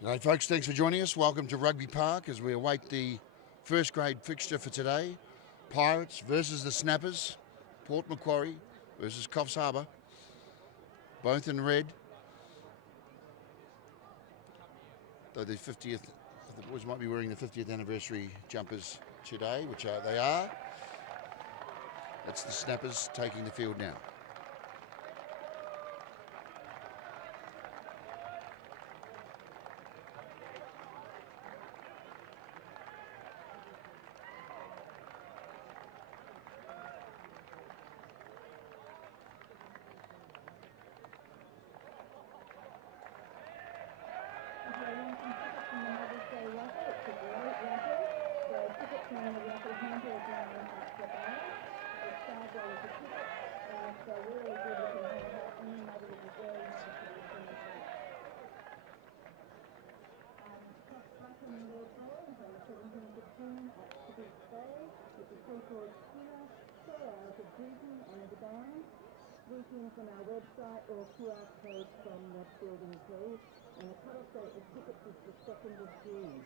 G'day folks, thanks for joining us. Welcome to Rugby Park as we await the first grade fixture for today. Pirates versus the Snappers, Port Macquarie versus Coffs Harbour, both in red. Though the 50th, the boys might be wearing the 50th anniversary jumpers today, which they are. That's the Snappers taking the field now. Greetings from our website or QR code from that building, please. And the cut-off date of tickets is the 2nd of June.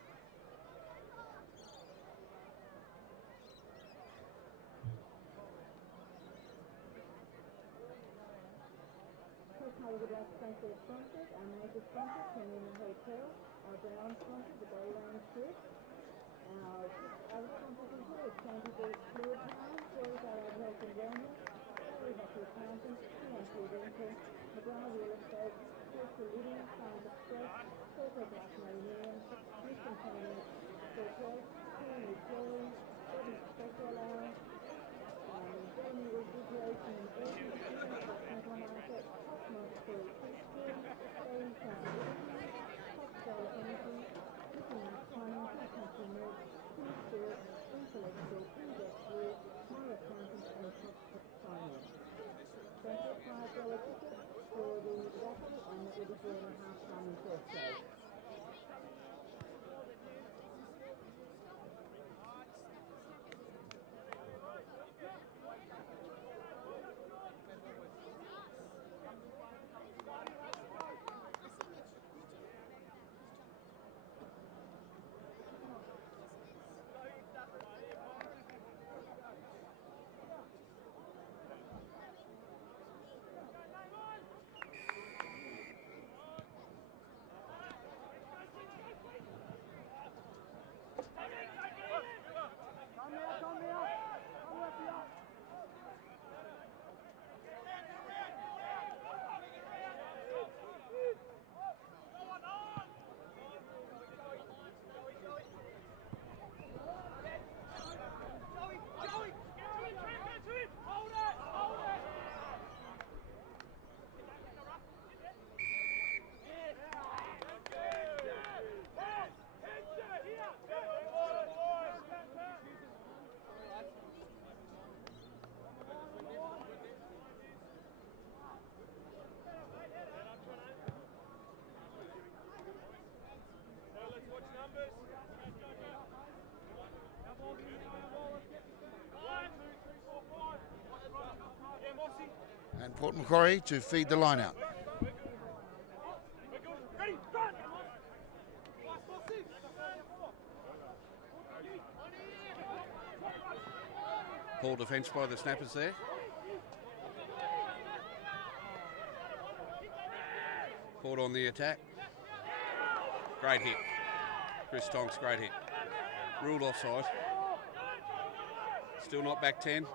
First, I would like to thank their sponsors, our major sponsors, Camino Hotel, our ground sponsor, the Bay Lounge Group. Our other sponsors include Sandy Beach Fluid Town, Toys R Us Health and Wellness, Happy Accountants, PNC Rental, Macquarie Real Estate, Social Living, Science Express, Social Black Marine, Mission Finance, Hotel, Community Flooring, Urban Special Allowance, Germany Refrigeration and Air Conditioning, Central Market, Cost Montessori Preschool, Bain Accountability, Cost Solar Energy, Mission Mass Plumbing, Country Milk, Food Spirit, Intellectual, Index Group, My Accountants and Cost Finance. Thank you, $5 ticket for the raffle and that will be during the half-time and first day. And Port Macquarie to feed the line out. Poor defence by the Snappers there. Port on the attack. Great hit. Chris Tonks, great hit. Ruled offside. Still not back 10.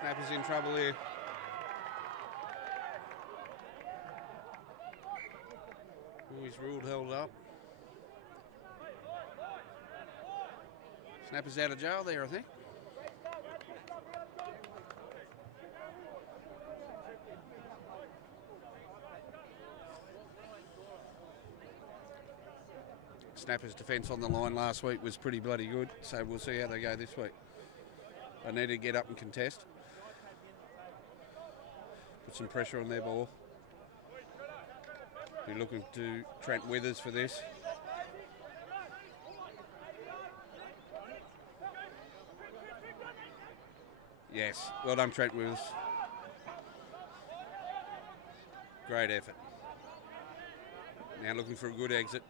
Snappers in trouble here. He's ruled held up. Snappers out of jail there, I think. Snappers' defence on the line last week was pretty bloody good, so we'll see how they go this week. They need to get up and contest. Put some pressure on their ball. Be looking to Trent Withers for this. Yes, well done Trent Withers. Great effort. Now looking for a good exit.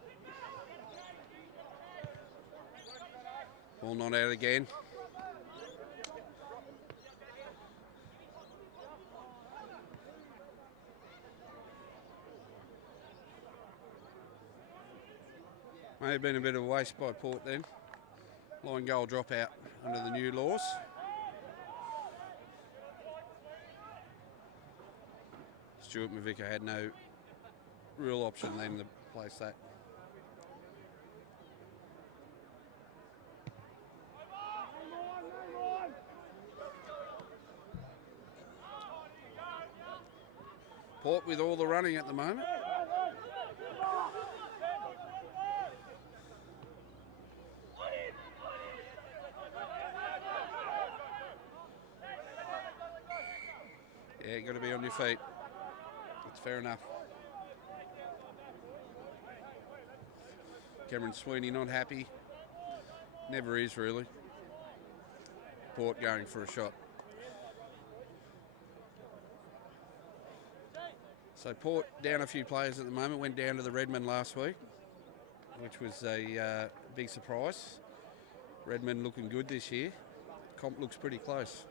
Ball not out again. May have been a bit of a waste by Port then. Line goal drop out under the new laws. Stuart Mavica had no real option then to place that. Port with all the running at the moment. Yeah, got to be on your feet. That's fair enough. Cameron Sweeney not happy. Never is really. Port going for a shot. So Port down a few players at the moment. Went down to the Redmond last week, which was a big surprise. Redmond looking good this year. Comp looks pretty close.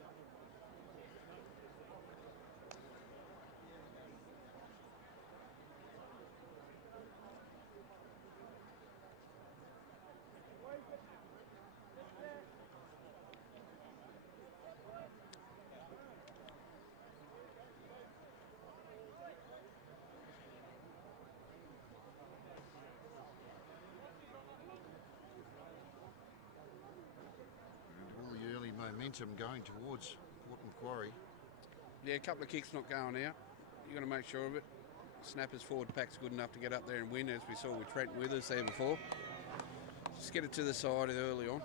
Momentum going towards Port Macquarie. Yeah, a couple of kicks not going out. You've got to make sure of it. Snappers forward pack's good enough to get up there and win, as we saw with Trent Withers there before. Just get it to the side early on.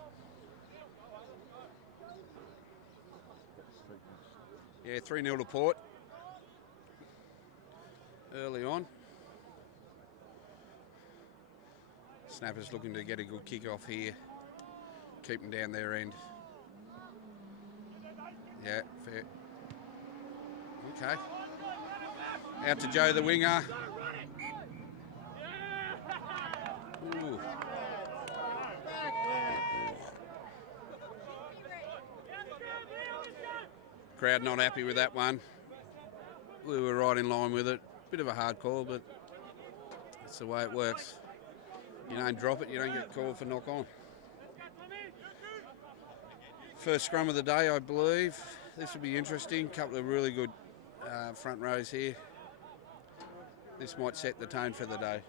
Yeah, 3-0 to Port. Early on. Snappers looking to get a good kick off here. Keep them down their end. Yeah, fair. Okay. Out to Joe, the winger. Ooh. Crowd not happy with that one. We were right in line with it. Bit of a hard call, but that's the way it works. You don't drop it, you don't get called for knock on. First scrum of the day, I believe. This will be interesting. Couple of really good front rows here. This might set the tone for the day.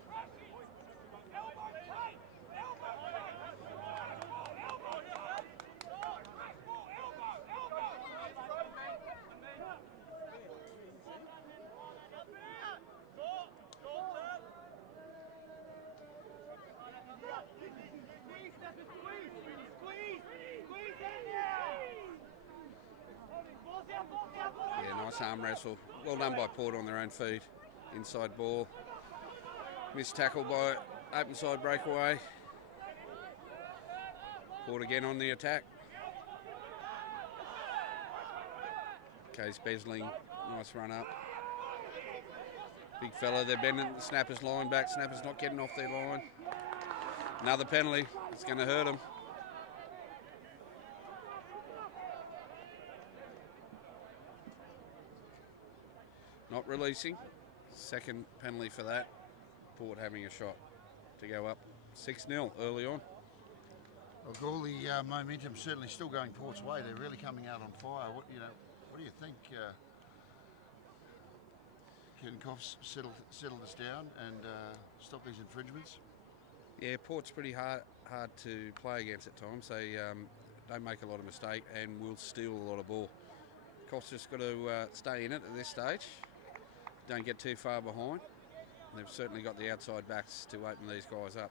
Yeah, nice arm wrestle. Well done by Port on their own feet. Inside ball. Missed tackle by open side breakaway. Port again on the attack. Case Besling, nice run up. Big fella, they're bending the Snappers line back. Snappers not getting off their line. Another penalty. It's going to hurt them. Not releasing. Second penalty for that. Port having a shot to go up 6-0 early on. Look, all the momentum certainly still going Port's way. They're really coming out on fire. What do you think? Can Coffs settle this down and stop these infringements? Yeah, Port's pretty hard to play against at times. They don't make a lot of mistake and will steal a lot of ball. Coffs just got to stay in it at this stage. Don't get too far behind. They've certainly got the outside backs to open these guys up.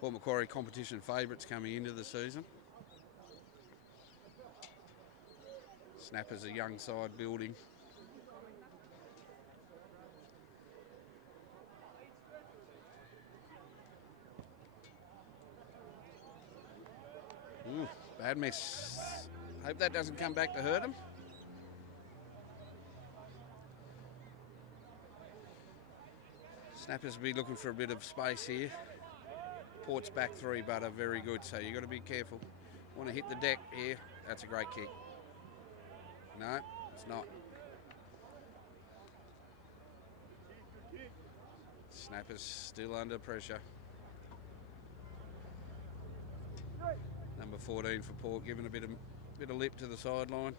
Port Macquarie competition favourites coming into the season. Snappers a young side building. Ooh, bad miss. Hope that doesn't come back to hurt him. Snappers will be looking for a bit of space here. Port's back three, but are very good, so you've got to be careful. Want to hit the deck here. That's a great kick. No, it's not. Snappers still under pressure. Number 14 for Port, giving a bit of lip to the sideline.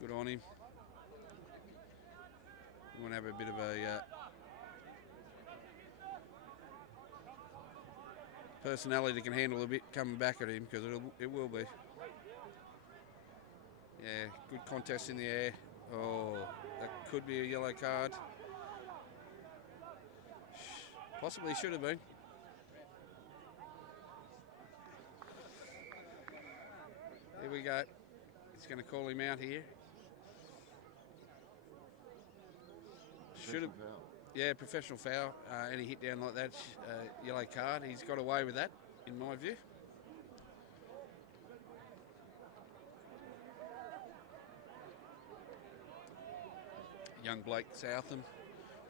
Good on him. We want to have a bit of a personality that can handle a bit coming back at him, because it will be. Yeah, good contest in the air. Oh, that could be a yellow card. Possibly should have been. Here we go. He's going to call him out here. Should have. Yeah, professional foul. Any hit down like that, yellow card. He's got away with that, in my view. Young Blake Southam,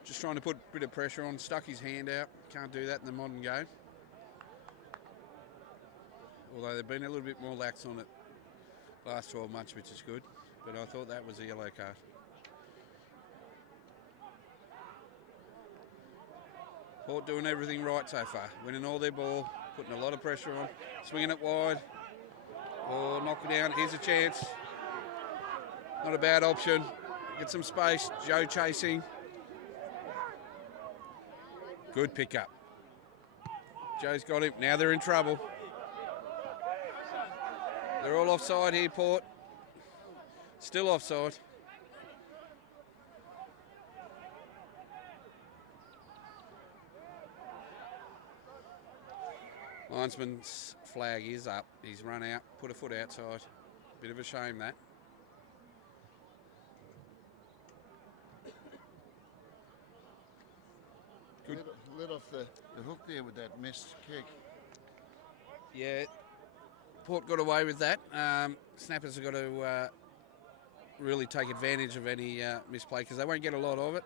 just trying to put a bit of pressure on, stuck his hand out. Can't do that in the modern game. Although they've been a little bit more lax on it last 12 months, which is good. But I thought that was a yellow card. Port doing everything right so far. Winning all their ball, putting a lot of pressure on, swinging it wide. Or knock it down. Here's a chance. Not a bad option. Get some space. Joe chasing. Good pickup. Joe's got him. Now they're in trouble. They're all offside here, Port. Still offside. Linesman's flag is up. He's run out, put a foot outside. Bit of a shame that. Good. Let off the hook there with that missed kick. Yeah, Port got away with that. Snappers have got to really take advantage of any misplay, because they won't get a lot of it.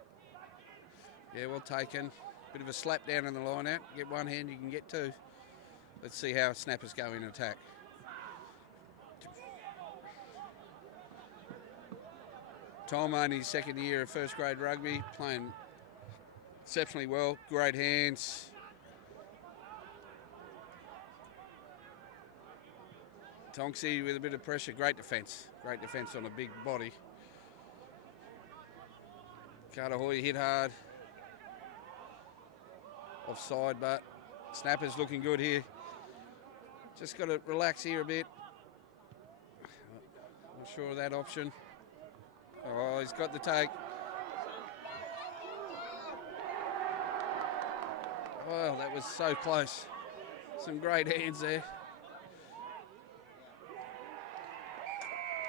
Yeah, well taken. Bit of a slap down in the line out. Get one hand, you can get two. Let's see how Snappers go in attack. Tom, only his second year of first grade rugby, playing exceptionally well. Great hands. Tonksy with a bit of pressure. Great defence. Great defence on a big body. Carter hit hard. Offside, but Snappers looking good here. Just got to relax here a bit. Not sure of that option. Oh, he's got the take. Well, that was so close. Some great hands there.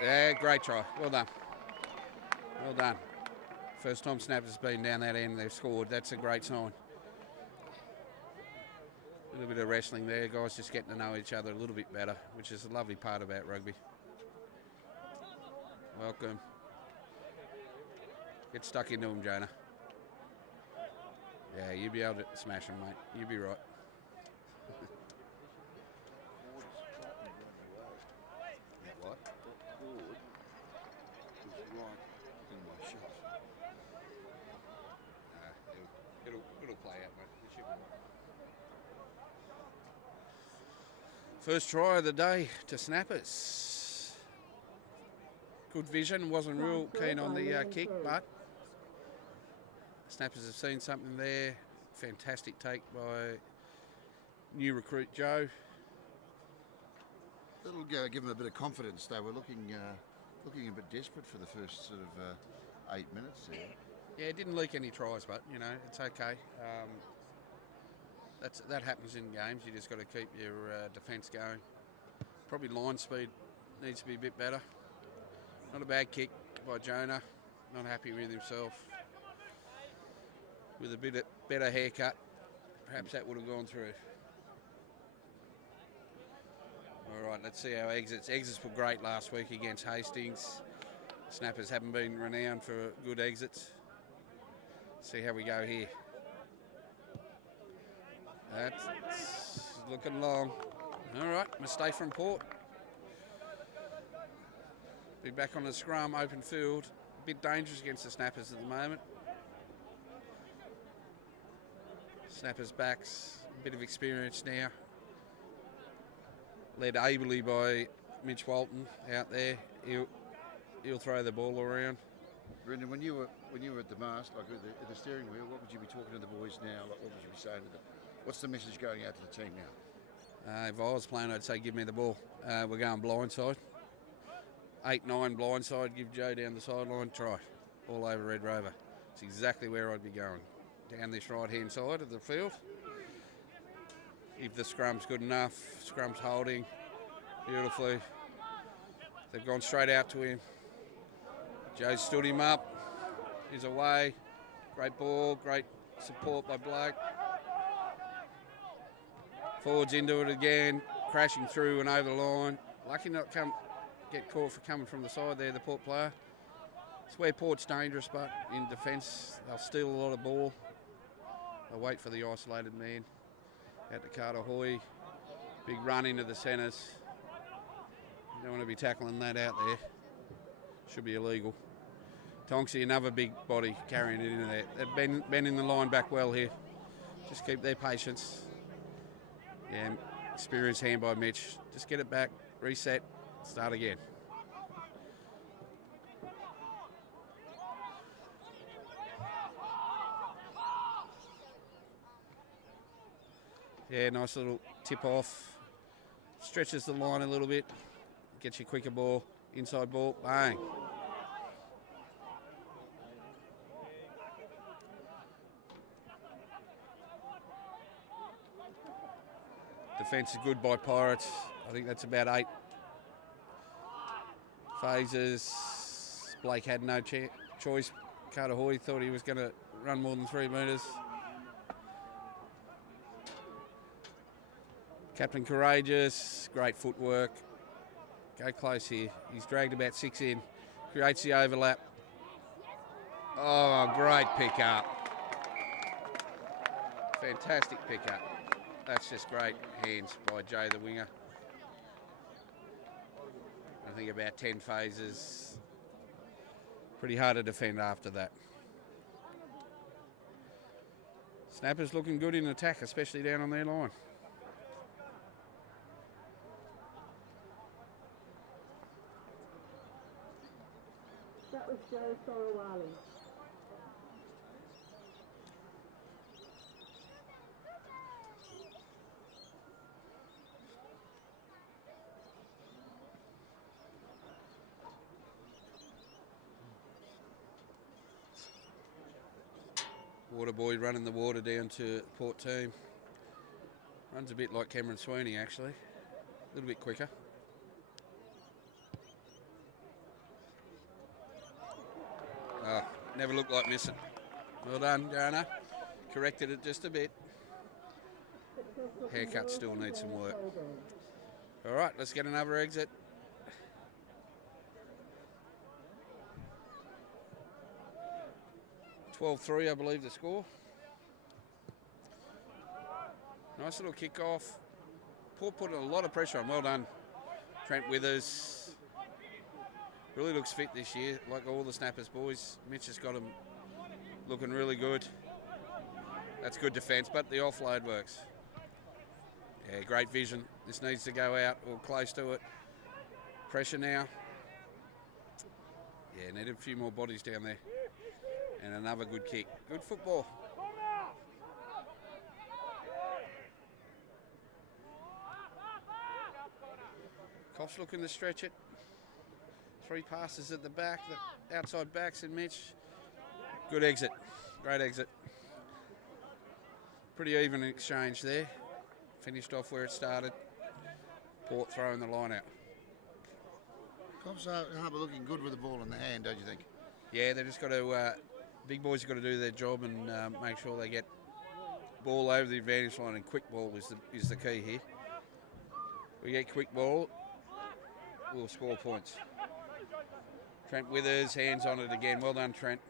Yeah, great try. Well done. Well done. First time Snappers been down that end, they've scored. That's a great sign. A little bit of wrestling there, guys just getting to know each other a little bit better, which is a lovely part about rugby. Welcome. Get stuck into them, Jonah. Yeah, you'll be able to smash them, mate. You'll be right. What? Forward was right in my shot. It'll play out, mate. It should be right. First try of the day to Snappers. Good vision, wasn't real keen on the kick, but Snappers have seen something there. Fantastic take by new recruit Joe. That'll give them a bit of confidence. They were looking a bit desperate for the first sort of 8 minutes there. Yeah, it didn't leak any tries, but you know it's okay. That happens in games. You just got to keep your defence going. Probably line speed needs to be a bit better. Not a bad kick by Jonah. Not happy with himself. With a bit better haircut, perhaps that would have gone through. All right, let's see how exits. Exits were great last week against Hastings. Snappers haven't been renowned for good exits. See how we go here. That's looking long. All right, mistake from Port. Be back on the scrum, open field. A bit dangerous against the snappers at the moment. Snappers backs, a bit of experience now. Led ably by Mitch Walton out there. He'll throw the ball around. Brendan, when you were at the mast, like at the steering wheel, what would you be talking to the boys now? Like, what would you be saying to them? What's the message going out to the team now? If I was playing, I'd say give me the ball. We're going blindside. 8-9 blindside, give Joe down the sideline, try. All over Red Rover. It's exactly where I'd be going. Down this right-hand side of the field. If the scrum's good enough, scrum's holding beautifully. They've gone straight out to him. Joe stood him up. He's away. Great ball, great support by Blake. Forwards into it again, crashing through and over the line. Lucky not get caught for coming from the side there, the Port player. It's where Port's dangerous, but in defence, they'll steal a lot of ball. They'll wait for the isolated man. Out to Carter Hoy. Big run into the centres. You don't want to be tackling that out there. Should be illegal. Tonksy, another big body carrying it into there. They've been in the line back well here. Just keep their patience. Yeah, experienced hand by Mitch. Just get it back, reset, start again. Yeah, nice little tip off. Stretches the line a little bit. Gets you quicker ball, inside ball, bang. Defence is good by Pirates. I think that's about 8 phases. Blake had no choice. Carter Hoy thought he was going to run more than 3 metres. Captain Courageous, great footwork. Go close here. He's dragged about 6 in. Creates the overlap. Oh, great pick up. Fantastic pick up. That's just great hands by Jay the winger. I think about 10 phases. Pretty hard to defend after that. Snappers looking good in attack, especially down on their line. That was Joe Sorowali. Waterboy running the water down to Port team. Runs a bit like Cameron Sweeney actually. A little bit quicker. Oh, never looked like missing. Well done, Jana. Corrected it just a bit. Haircut still needs some work. All right, let's get another exit. (12-3), I believe the score. Nice little kick-off. Port put a lot of pressure on. Well done, Trent Withers. Really looks fit this year, like all the snappers boys. Mitch has got him looking really good. That's good defence, but the offload works. Yeah, great vision. This needs to go out or close to it. Pressure now. Yeah, needed a few more bodies down there. And another good kick. Good football. Coffs looking to stretch it. 3 passes at the back, the outside backs and Mitch. Good exit. Great exit. Pretty even exchange there. Finished off where it started. Port throwing the line out. Coffs Harbour looking good with the ball in the hand, don't you think? Yeah, they've just got to, big boys have got to do their job and make sure they get ball over the advantage line, and quick ball is the key here. We get quick ball, we'll score points. Trent Withers, hands on it again. Well done, Trent.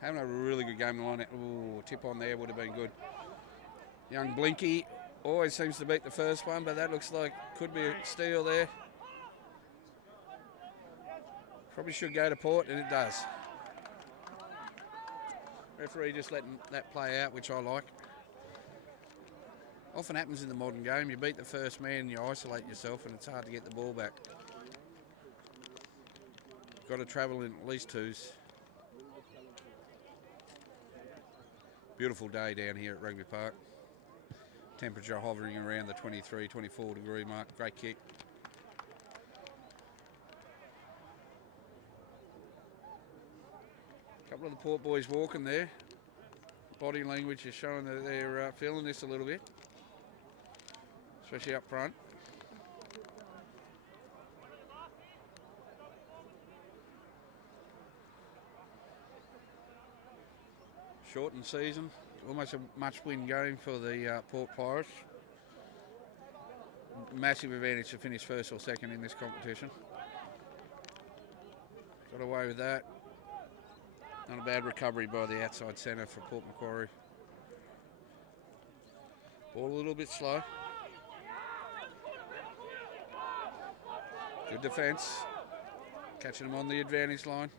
Having a really good game on it. Ooh, tip on there would have been good. Young Blinky always seems to beat the first one, but that looks like could be a steal there. Probably should go to Port, and it does. Referee just letting that play out, which I like. Often happens in the modern game. You beat the first man, you isolate yourself, and it's hard to get the ball back. Got to travel in at least twos. Beautiful day down here at Rugby Park. Temperature hovering around the 23, 24 degree mark. Great kick. A couple of the Port boys walking there. Body language is showing that they're feeling this a little bit, especially up front. Shortened season, almost a must-win game for the Port Pirates. Massive advantage to finish first or second in this competition. Got away with that. Not a bad recovery by the outside centre for Port Macquarie. Ball a little bit slow. Good defence. Catching them on the advantage line.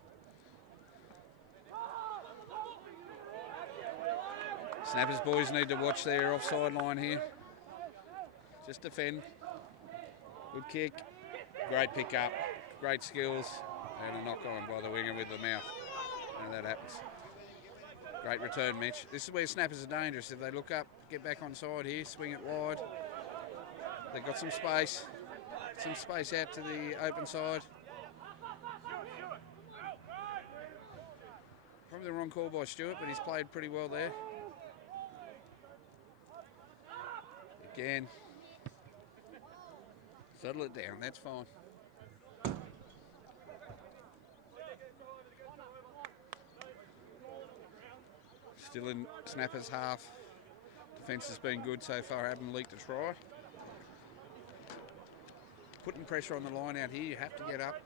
Snappers boys need to watch their offside line here. Just defend. Good kick. Great pick up. Great skills. And a knock on by the winger with the mouth. And that happens. Great return, Mitch. This is where snappers are dangerous. If they look up, get back on side here, swing it wide. They've got some space. Some space out to the open side. Probably the wrong call by Stewart, but he's played pretty well there. Again. Settle it down, that's fine. Still in Snappers half. Defence has been good so far, haven't leaked a try. Putting pressure on the line out here, you have to get up.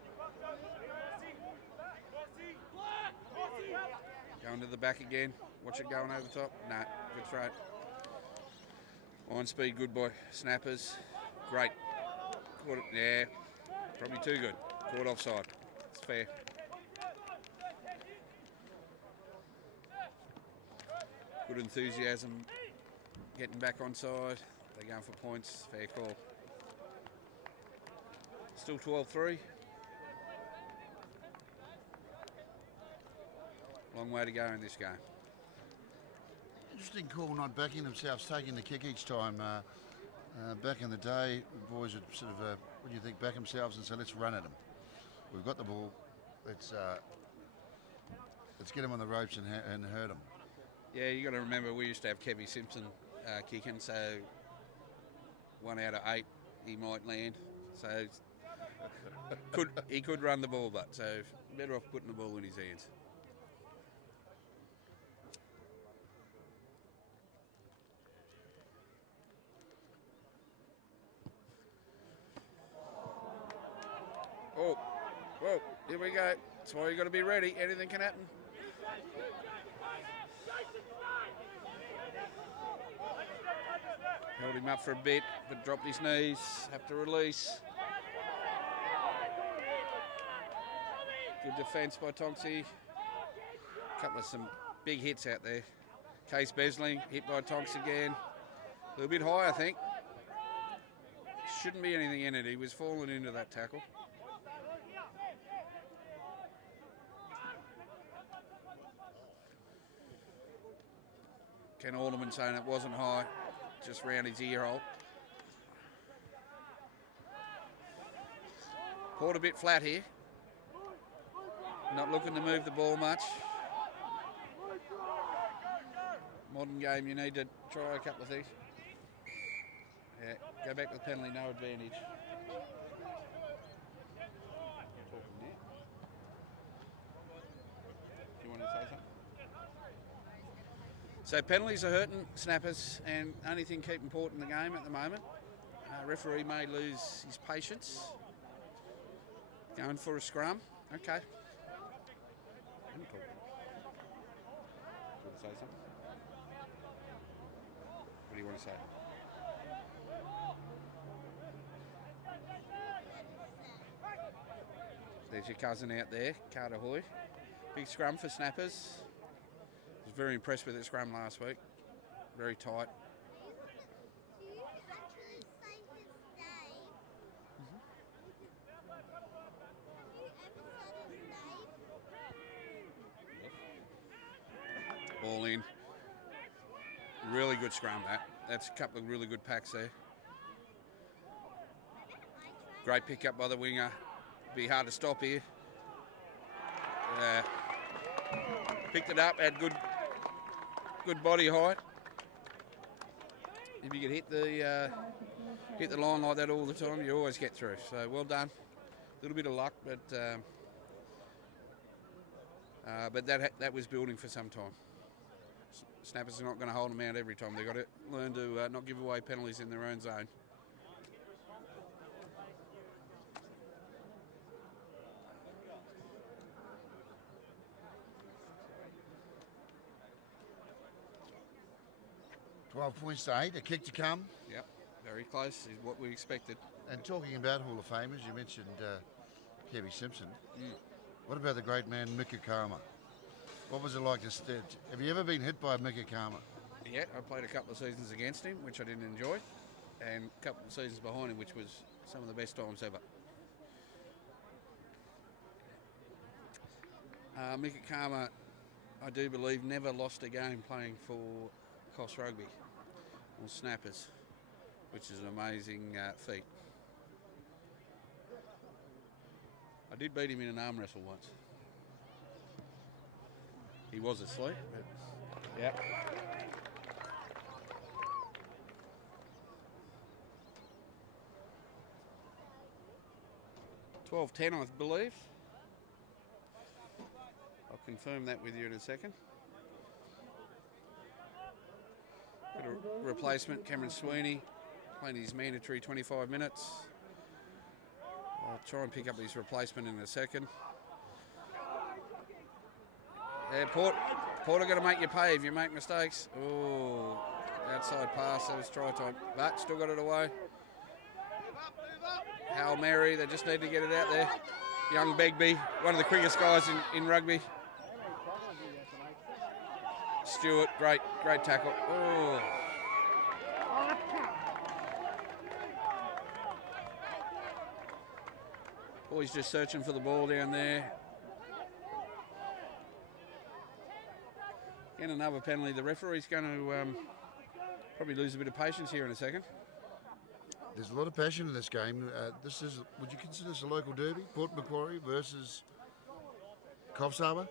Going to the back again. Watch it going over the top. Nah, good throw. On speed, good by Snappers. Great. Caught it, yeah, probably too good. Caught offside. It's fair. Good enthusiasm. Getting back on side. They're going for points. Fair call. Still 12-3. Long way to go in this game. Interesting call, not backing themselves, taking the kick each time. Back in the day, the boys would sort of, what do you think, back themselves and say, let's run at them. We've got the ball. Let's get them on the ropes and hurt them. Yeah, you got to remember we used to have Kevy Simpson kicking, so 1 out of 8 he might land. So he could run the ball, but so better off putting the ball in his hands. Oh, whoa, here we go. That's why you got to be ready. Anything can happen. Held him up for a bit, but dropped his knees. Have to release. Good defence by Tonksy. Couple of some big hits out there. Case Besling hit by Tonks again. A little bit high, I think. Shouldn't be anything in it. He was falling into that tackle. Ken Alderman saying it wasn't high, just round his ear hole. Port a bit flat here. Not looking to move the ball much. Modern game, you need to try a couple of things. Yeah, go back to the penalty, no advantage. Do you want to say something? So penalties are hurting Snappers, and only thing keeping Port in the game at the moment. Referee may lose his patience. Going for a scrum. Okay. Do you want to say something? do you want to say? There's your cousin out there, Carter Hoy. Big scrum for snappers. I was very impressed with the scrum last week. Very tight. Do you actually say his name? Have you ever said his name? Ball in. Really good scrum, that. That's a couple of really good packs there. Great pick up by the winger. Be hard to stop here. Picked it up, had good body height. If you could hit the line like that all the time, you always get through. So well done. A little bit of luck, but that was building for some time. Snappers are not going to hold them out every time. They've got to learn to not give away penalties in their own zone. £12.8, a kick to come. Yep, very close is what we expected. And talking about Hall of Famers, you mentioned Kevy Simpson. What about the great man Mikakama? What was it like to have you ever been hit by Mikakama? Yeah, I played a couple of seasons against him, which I didn't enjoy, and a couple of seasons behind him, which was some of the best times ever. Mikakama, I do believe, never lost a game playing for Coffs Rugby or Snappers, which is an amazing feat. I did beat him in an arm wrestle once. He was asleep. Yeah. $12.10, I believe. I'll confirm that with you in a second. Got a replacement, Cameron Sweeney, playing his mandatory 25 minutes. I'll try and pick up his replacement in a second. Yeah, Port are going to make you pay if you make mistakes. Oh, outside pass, that was try time. But still got it away. Hail Mary, they just need to get it out there. Young Begbie, one of the quickest guys in rugby. Stewart, great tackle. Oh. Boys just searching for the ball down there. Again, another penalty. The referee's going to probably lose a bit of patience here in a second. There's a lot of passion in this game. Would you consider this a local derby? Port Macquarie versus Coffs Harbour?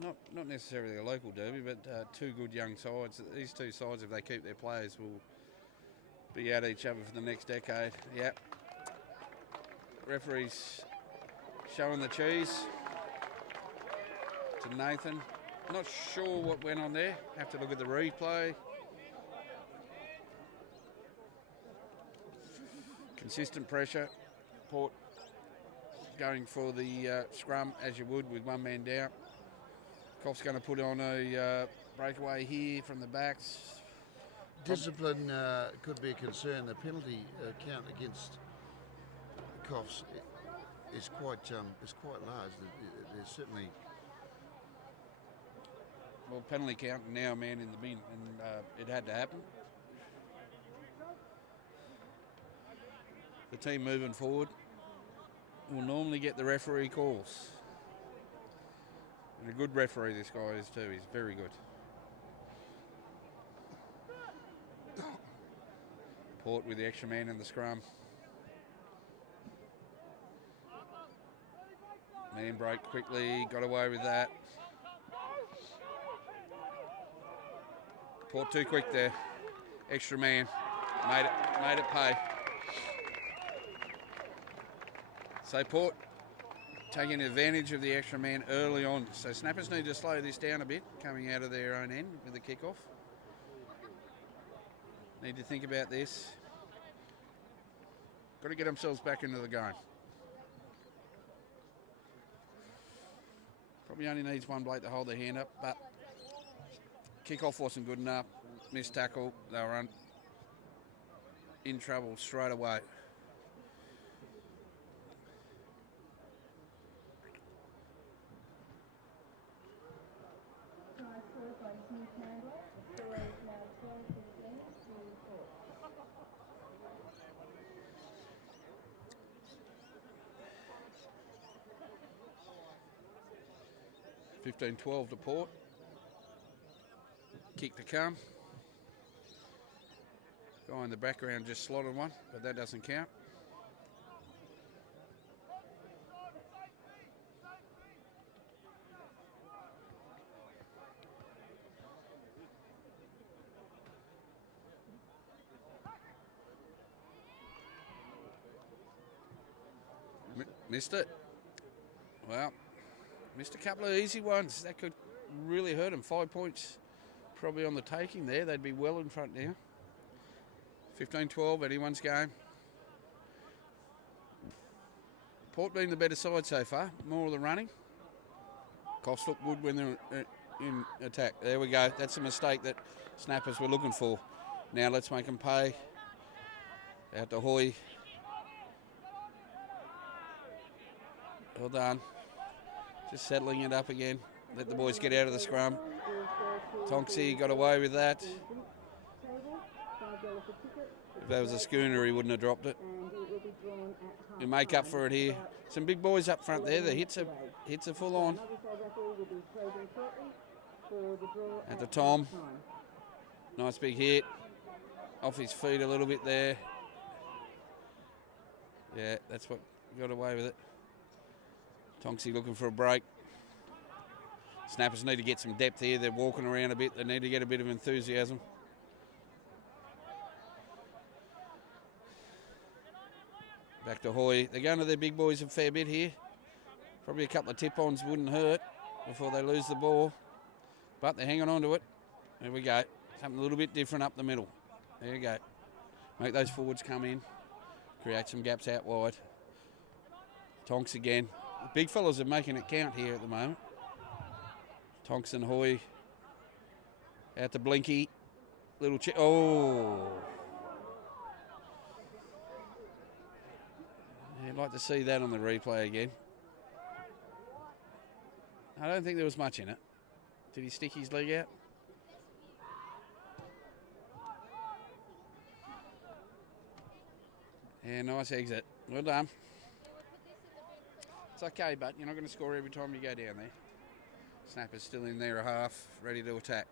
Not necessarily a local derby, but two good young sides. These two sides, if they keep their players, will be at each other for the next decade. Yep. Referee's showing the cheese to Nathan. Not sure what went on there. Have to look at the replay. Consistent pressure. Port going for the scrum as you would with one man down. Coff's going to put on a breakaway here from the backs. Discipline could be a concern. The penalty count against Coffs is quite large. There's certainly. Well, penalty count now, man in the bin, and it had to happen. The team moving forward will normally get the referee calls. And a good referee this guy is too. He's very good. Port with the extra man in the scrum. Man broke quickly, got away with that. Port too quick there. Extra man, made it pay. So Port taking advantage of the extra man early on. So Snappers need to slow this down a bit, coming out of their own end with the kickoff. Need to think about this. Got to get themselves back into the game. Probably only needs one bloke to hold their hand up, but kickoff wasn't good enough. missed tackle. They were in trouble straight away. Try scored by Smith Handler. The score is now 12-15 to Port. 15-12 to Port. Kick to come. Guy in the background just slotted one, but that doesn't count. Missed it. Well, missed a couple of easy ones. That could really hurt them. 5 points probably on the taking there. They'd be well in front now. 15-12, anyone's game. Port being the better side so far. More of the running. Coffs look good when they're in attack. There we go. That's a mistake that snappers were looking for. Now let's make them pay. Out to Hoy. Well done. Just settling it up again. Let the boys get out of the scrum. Tonksy got away with that. If that was a schooner, he wouldn't have dropped it. You make up for it here. Some big boys up front there. The hits are full on. At the Tom. Nice big hit. Off his feet a little bit there. Yeah, that's what got away with it. Tonksy looking for a break. Snappers need to get some depth here. They're walking around a bit. They need to get a bit of enthusiasm. Back to Hoy. They're going to their big boys a fair bit here. Probably a couple of tip-ons wouldn't hurt before they lose the ball. But they're hanging on to it. There we go. Something a little bit different up the middle. There you go. Make those forwards come in. Create some gaps out wide. Tonks again. The big fellas are making it count here at the moment. Tonks and Hoy. Out to Blinky. Little oh. Yeah, I'd like to see that on the replay again. I don't think there was much in it. Did he stick his leg out? Yeah, nice exit. Well done. It's okay, but you're not going to score every time you go down there. Snapper's still in there a half, ready to attack.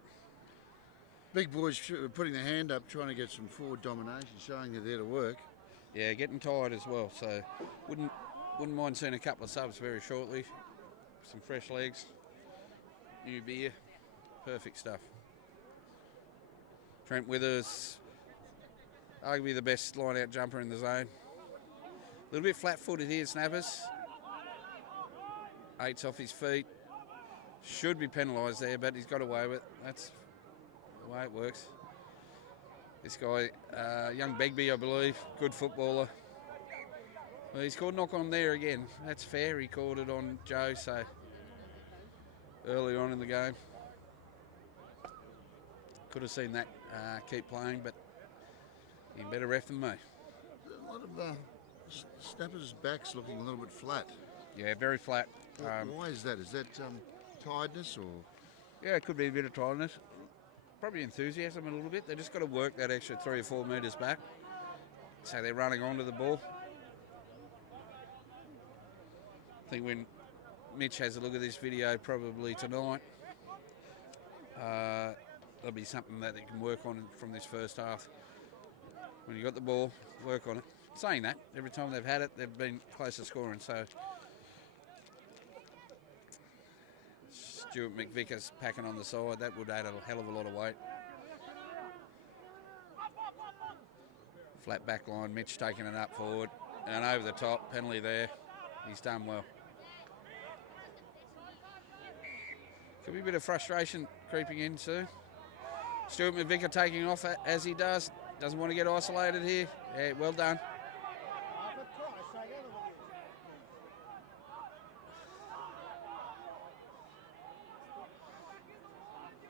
Big boys putting their hand up, trying to get some forward domination, showing they're there to work. Yeah, getting tired as well, so wouldn't mind seeing a couple of subs very shortly. Some fresh legs, new beer, perfect stuff. Trent Withers, arguably the best line-out jumper in the zone. A little bit flat-footed here, Snappers. 8's off his feet. Should be penalised there, but he's got away with it. That's the way it works. This guy, young Begbie, I believe, good footballer. Well, he's called knock on there again. That's fair. He called it on Joe, so early on in the game. Could have seen that keep playing, but he better ref than me. A lot of Snappers' backs looking a little bit flat. Yeah, very flat. Why is that? Is that tiredness or? Yeah, it could be a bit of tiredness. Probably enthusiasm a little bit. They just got to work that extra 3 or 4 metres back. So they're running onto the ball. I think when Mitch has a look at this video probably tonight, there'll be something that they can work on from this first half. When you got the ball, work on it. Saying that, every time they've had it, they've been close to scoring. So Stuart McVicker's packing on the side. That would add a hell of a lot of weight. Flat back line, Mitch taking it up forward. And over the top, penalty there. He's done well. Could be a bit of frustration creeping in soon. Stuart McVicker taking off as he does. Doesn't want to get isolated here. Yeah, well done.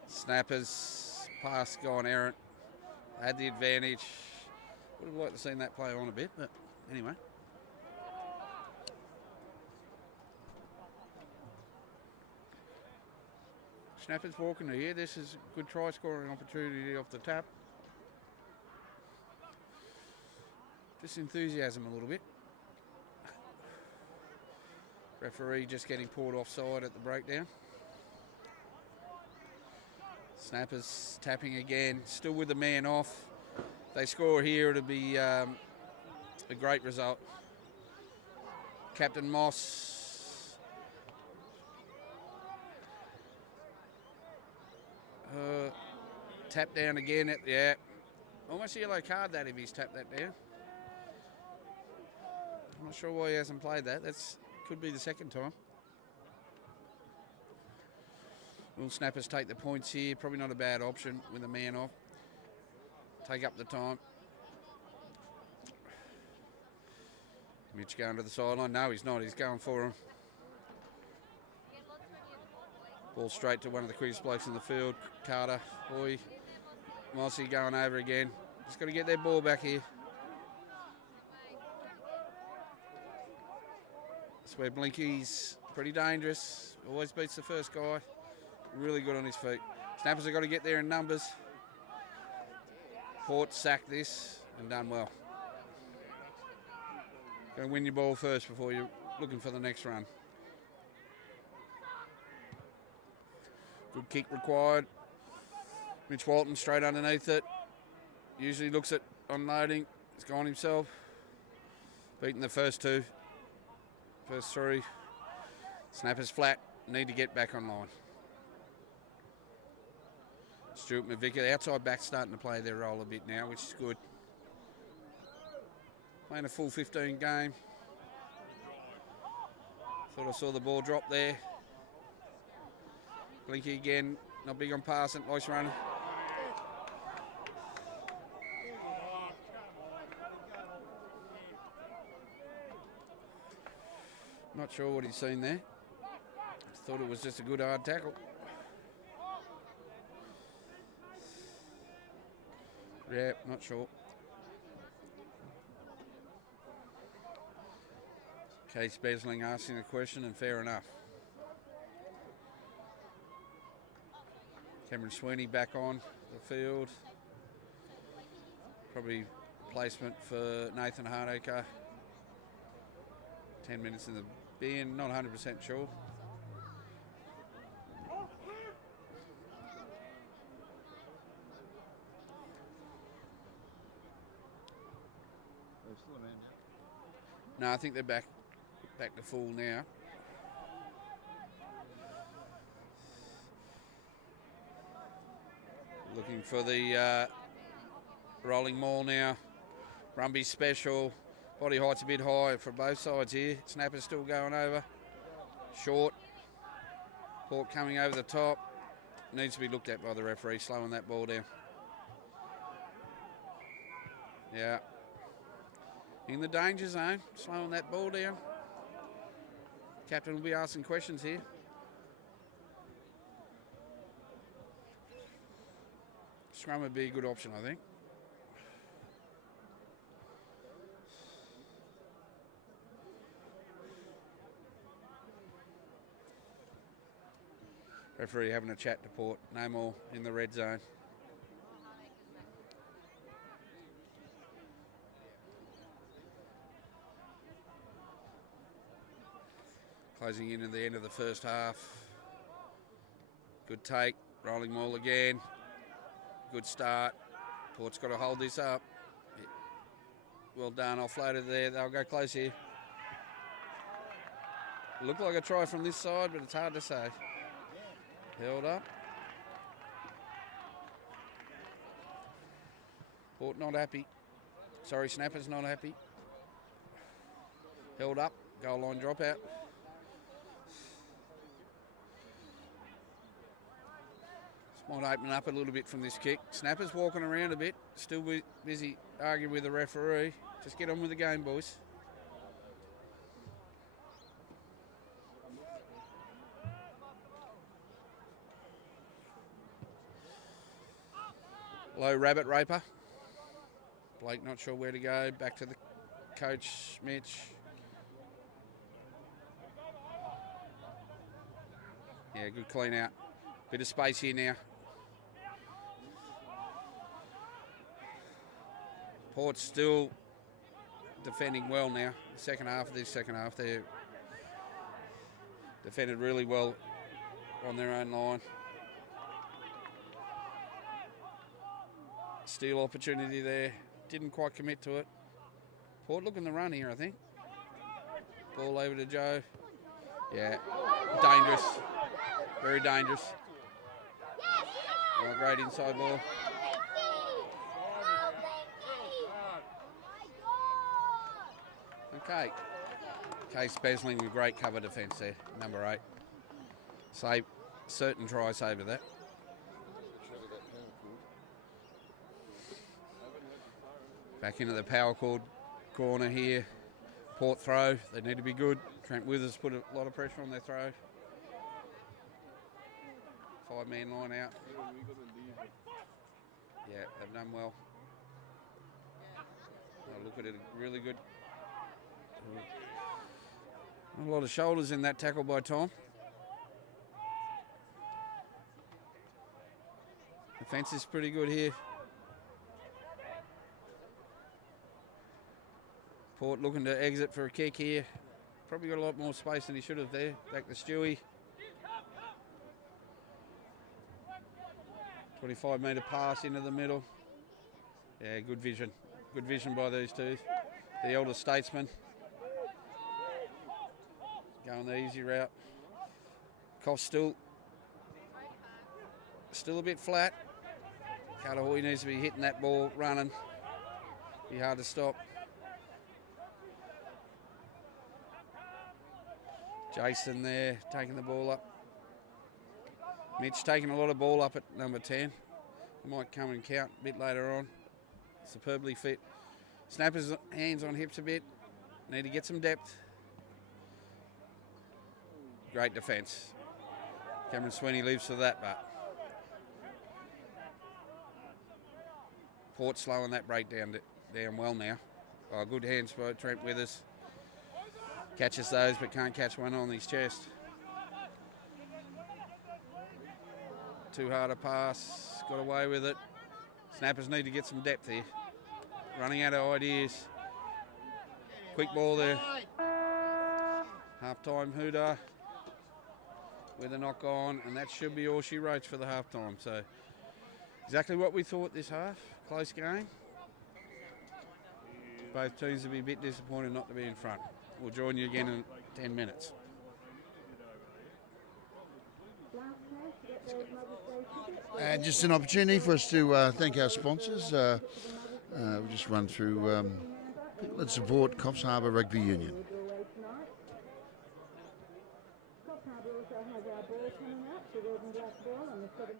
Snappers pass gone errant. Had the advantage. Would have liked to seen that play on a bit, but anyway. Snappers walking to here. This is a good try scoring opportunity off the tap. Just enthusiasm a little bit. Referee just getting pulled offside at the breakdown. Snappers tapping again, still with the man off. If they score here, it'll be a great result. Captain Moss. Tap down again. Yeah, almost a yellow card that if he's tapped that down. I'm not sure why he hasn't played that. That's could be the second time. Will Snappers take the points here? Probably not a bad option with a man off. Take up the time. Mitch going to the sideline. No, he's not. He's going for him. Ball straight to one of the quickest blokes in the field. Carter, boy. Mossy going over again. Just got to get their ball back here. That's where Blinky's pretty dangerous. Always beats the first guy. Really good on his feet. Snappers have got to get there in numbers. Port sacked this and done well. Going to win your ball first before you're looking for the next run. Good kick required. Mitch Walton straight underneath it. Usually looks at unloading. He's gone himself. Beaten the first two. First three. Snappers flat. Need to get back online. Stuart Mavica, outside back starting to play their role a bit now, which is good. Playing a full 15 game. Thought I saw the ball drop there. Blinky again, not big on passing, nice run. Not sure what he's seen there. Thought it was just a good hard tackle. Yeah, not sure. Case Besling asking the question, and fair enough. Cameron Sweeney back on the field. Probably placement for Nathan Hardacre. 10 minutes in the bin, not 100% sure. No, I think they're back to full now. Looking for the rolling maul now. Brumby special. Body height's a bit high for both sides here. Snapper's still going over. Short. Port coming over the top. Needs to be looked at by the referee, slowing that ball down. Yeah. In the danger zone, slowing that ball down. Captain will be asking questions here. Scrum would be a good option, I think. Referee having a chat to Port. No more in the red zone. Closing in at the end of the first half. Good take. Rolling maul again. Good start. Port's got to hold this up. Well done. Offloaded there. They'll go close here. Looked like a try from this side, but it's hard to say. Held up. Port not happy. Sorry, Snappers not happy. Held up. Goal line dropout. This might open up a little bit from this kick. Snappers walking around a bit. Still busy arguing with the referee. Just get on with the game, boys. Low rabbit raper. Blake not sure where to go. Back to the coach, Mitch. Yeah, good clean out. Bit of space here now. Port's still defending well now. The second half of this second half, they're defended really well on their own line. Steal opportunity there. Didn't quite commit to it. Port looking the run here, I think. Ball over to Joe. Yeah, dangerous. Very dangerous. Oh, great inside ball. Okay. Case Besling with great cover defence there, number 8. Save, certain try save of that. Back into the power chord corner here. Port throw, they need to be good. Trent Withers put a lot of pressure on their throw. 5-man line out. Yeah, they've done well. Oh, look at it, really good. A lot of shoulders in that tackle by Tom. Defence is pretty good here. Port looking to exit for a kick here. Probably got a lot more space than he should have there. Back to Stewie. 25-metre pass into the middle. Yeah, good vision. Good vision by these two. The elder statesman. Going the easy route. Coffs still a bit flat. Catahoy needs to be hitting that ball, running. Be hard to stop. Jason there, taking the ball up. Mitch taking a lot of ball up at number 10. He might come and count a bit later on. Superbly fit. Snappers hands on hips a bit. Need to get some depth. Great defence. Cameron Sweeney leaves for that, but Port slowing that breakdown down well now. Oh, good hands by Trent Withers. Catches those, but can't catch one on his chest. Too hard a pass, got away with it. Snappers need to get some depth here. Running out of ideas. Quick ball there. Half-time hooter with a knock on, and that should be all she wrote for the half-time. So exactly what we thought this half. Close game. Both teams will be a bit disappointed not to be in front. We'll join you again in 10 minutes. And just an opportunity for us to thank our sponsors. We'll just run through. Let's support Coffs Harbour Rugby Union. Coffs Harbour also has our ball coming up, the red and black ball on the 17th.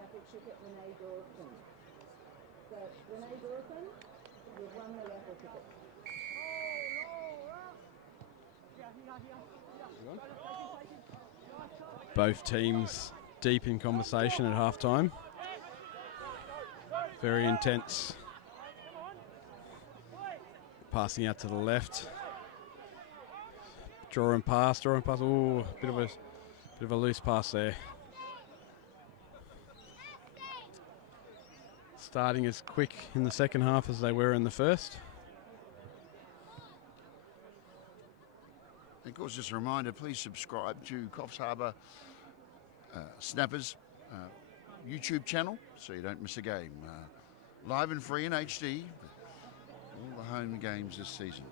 raffle ticket, Renee Dawson. So, Renee Dawson, you've won the raffle ticket. Both teams deep in conversation at half-time. Very intense. Passing out to the left. Drawing pass. Oh, bit of a loose pass there. Starting as quick in the second half as they were in the first. Of course, just a reminder, please subscribe to Coffs Harbour Snappers YouTube channel so you don't miss a game. Live and free in HD, all the home games this season.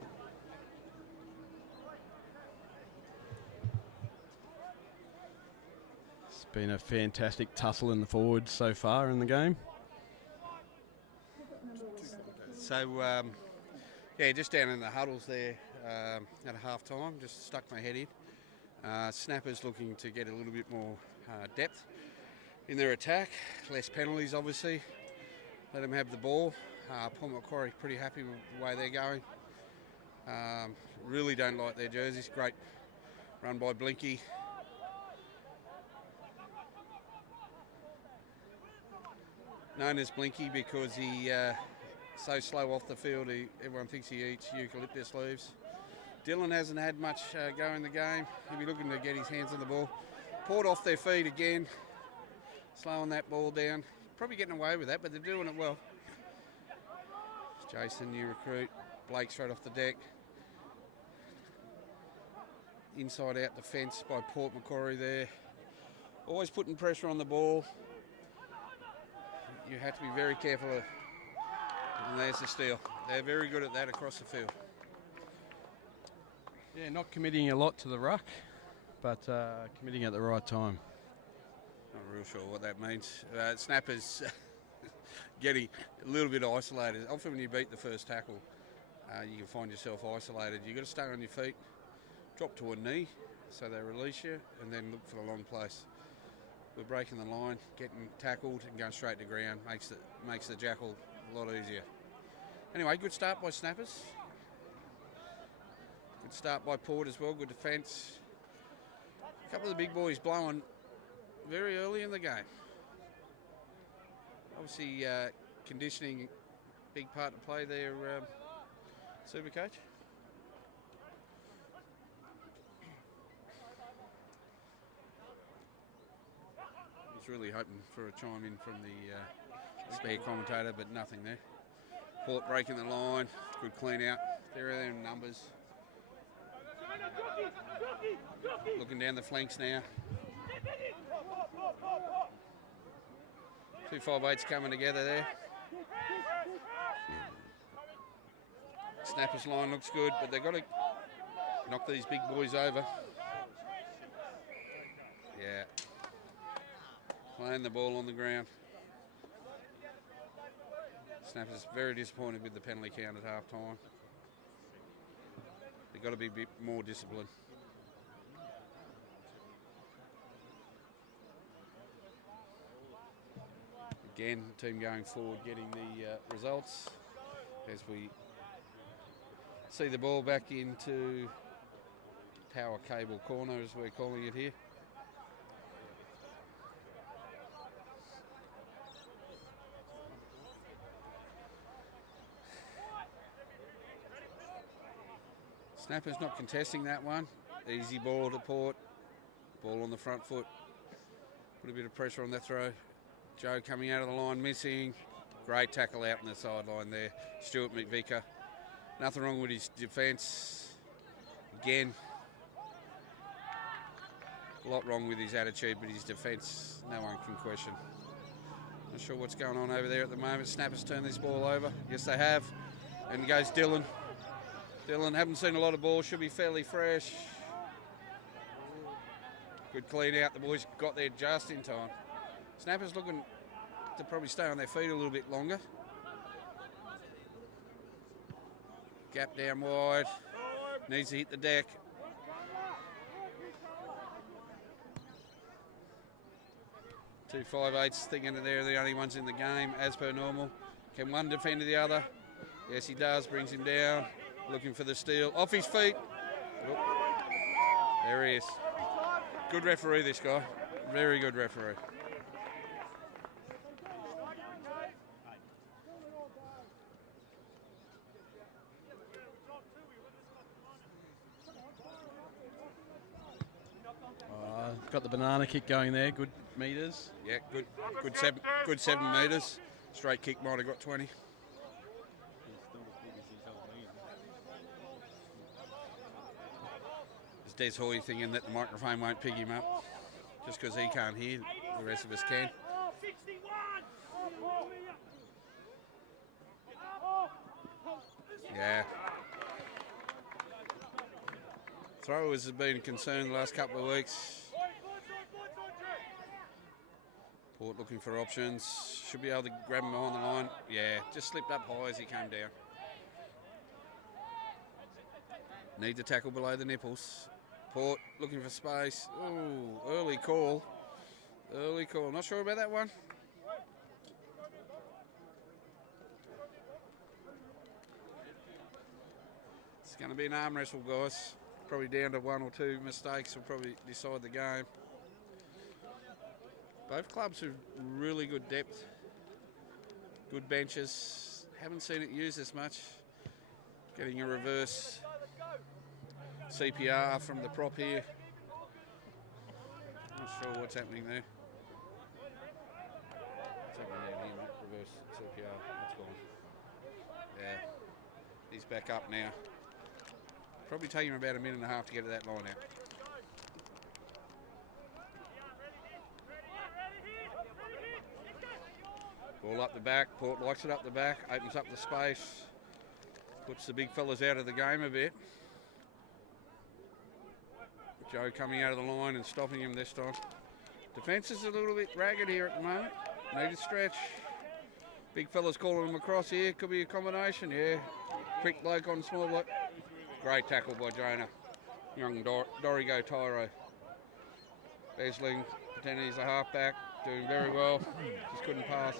It's been a fantastic tussle in the forwards so far in the game. So, yeah, just down in the huddles there at half time, just stuck my head in. Snappers looking to get a little bit more depth in their attack, less penalties obviously, let them have the ball. Port Macquarie pretty happy with the way they're going. Really don't like their jerseys, great run by Blinky. Known as Blinky because he so slow off the field, everyone thinks he eats eucalyptus leaves. Dylan hasn't had much go in the game. He'll be looking to get his hands on the ball. Port off their feet again, slowing that ball down. Probably getting away with that, but they're doing it well. Jason, new recruit. Blake straight off the deck. Inside out defence by Port Macquarie there. Always putting pressure on the ball. You have to be very careful. And there's the steal. They're very good at that across the field. Yeah, not committing a lot to the ruck, but committing at the right time. Not real sure what that means. Snappers getting a little bit isolated. Often when you beat the first tackle, you can find yourself isolated. You've got to stay on your feet, drop to a knee so they release you, and then look for the long place. We're breaking the line, getting tackled and going straight to ground makes the jackal a lot easier. Anyway, good start by Snappers. Good start by Port as well, good defence. A couple of the big boys blowing very early in the game. Obviously, conditioning, big part to play there, Super Coach. I was really hoping for a chime in from the spare commentator, but nothing there. Port breaking the line, good clean out. There are their numbers. Looking down the flanks now. 2 5/8s coming together there. Snappers line looks good, but they've got to knock these big boys over. Yeah. Playing the ball on the ground. Snappers very disappointed with the penalty count at half time. They've got to be a bit more disciplined. Again, team going forward, getting the results as we see the ball back into Tower Cable corner, as we're calling it here. Snappers not contesting that one. Easy ball to Port. Ball on the front foot. Put a bit of pressure on that throw. Joe coming out of the line, missing. Great tackle out on the sideline there. Stuart McVicker. Nothing wrong with his defence. Again, a lot wrong with his attitude, but his defence, no one can question. Not sure what's going on over there at the moment. Snappers turn this ball over. Yes, they have. And goes Dylan. Dylan, haven't seen a lot of ball, should be fairly fresh. Good clean out, the boys got there just in time. Snappers looking to probably stay on their feet a little bit longer. Gap down wide, needs to hit the deck. Two 5/8s thinking that they're the only ones in the game, as per normal. Can one defend the other? Yes, he does. Brings him down. Looking for the steal. Off his feet. Oop. There he is. Good referee, this guy. Very good referee. Got the banana kick going there. Good metres. Yeah, good 7 metres. Straight kick might have got 20. Is Des Hoy thinking that the microphone won't pick him up just because he can't hear, the rest of us can. Yeah. Throwers have been a concern the last couple of weeks. Port looking for options. Should be able to grab him on the line. Yeah, just slipped up high as he came down. Need to tackle below the nipples. Port looking for space. Ooh, early call. Early call. Not sure about that one. It's going to be an arm wrestle, guys. Probably down to 1 or 2 mistakes will probably decide the game. Both clubs have really good depth, good benches. Haven't seen it used as much. Getting a reverse CPR from the prop here. Not sure what's happening there. What's happening down here, mate? Reverse CPR. That's gone. Yeah, he's back up now. Probably take him about a minute and a half to get to that line out. Ball up the back. Port likes it up the back. Opens up the space. Puts the big fellas out of the game a bit. Joe coming out of the line and stopping him this time. Defence is a little bit ragged here at the moment. Need a stretch. Big fella's calling him across here. Could be a combination. Yeah. Quick bloke on small bloke. Great tackle by Jonah. Young Dorigo Tyro. Besling, pretending he's a halfback. Doing very well. Just couldn't pass.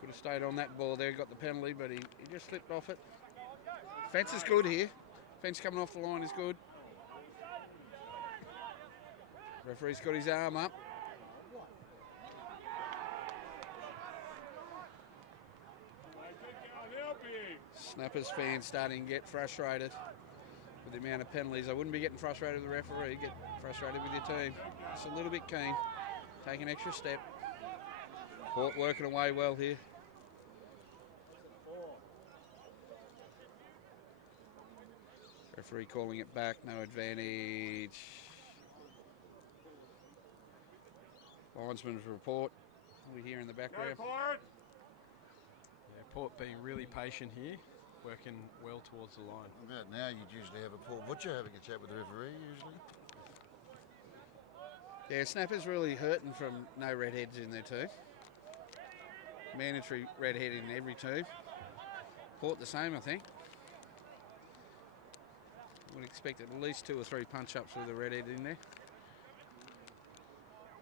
Could have stayed on that ball there, got the penalty, but he just slipped off it. Fence is good here. Fence coming off the line is good. Referee's got his arm up. Snappers fans starting to get frustrated with the amount of penalties. I wouldn't be getting frustrated with the referee, get frustrated with your team. It's a little bit keen. Take an extra step. Port working away well here. Referee calling it back, no advantage. Linesman's report. We hear in the background. Yeah, Port being really patient here, working well towards the line. About now, you'd usually have a Paul Butcher having a chat with the referee, usually. Yeah, Snapper's really hurting from no redheads in their team. Mandatory redhead in every team. Port the same, I think. Would expect at least 2 or 3 punch-ups with a redhead in there.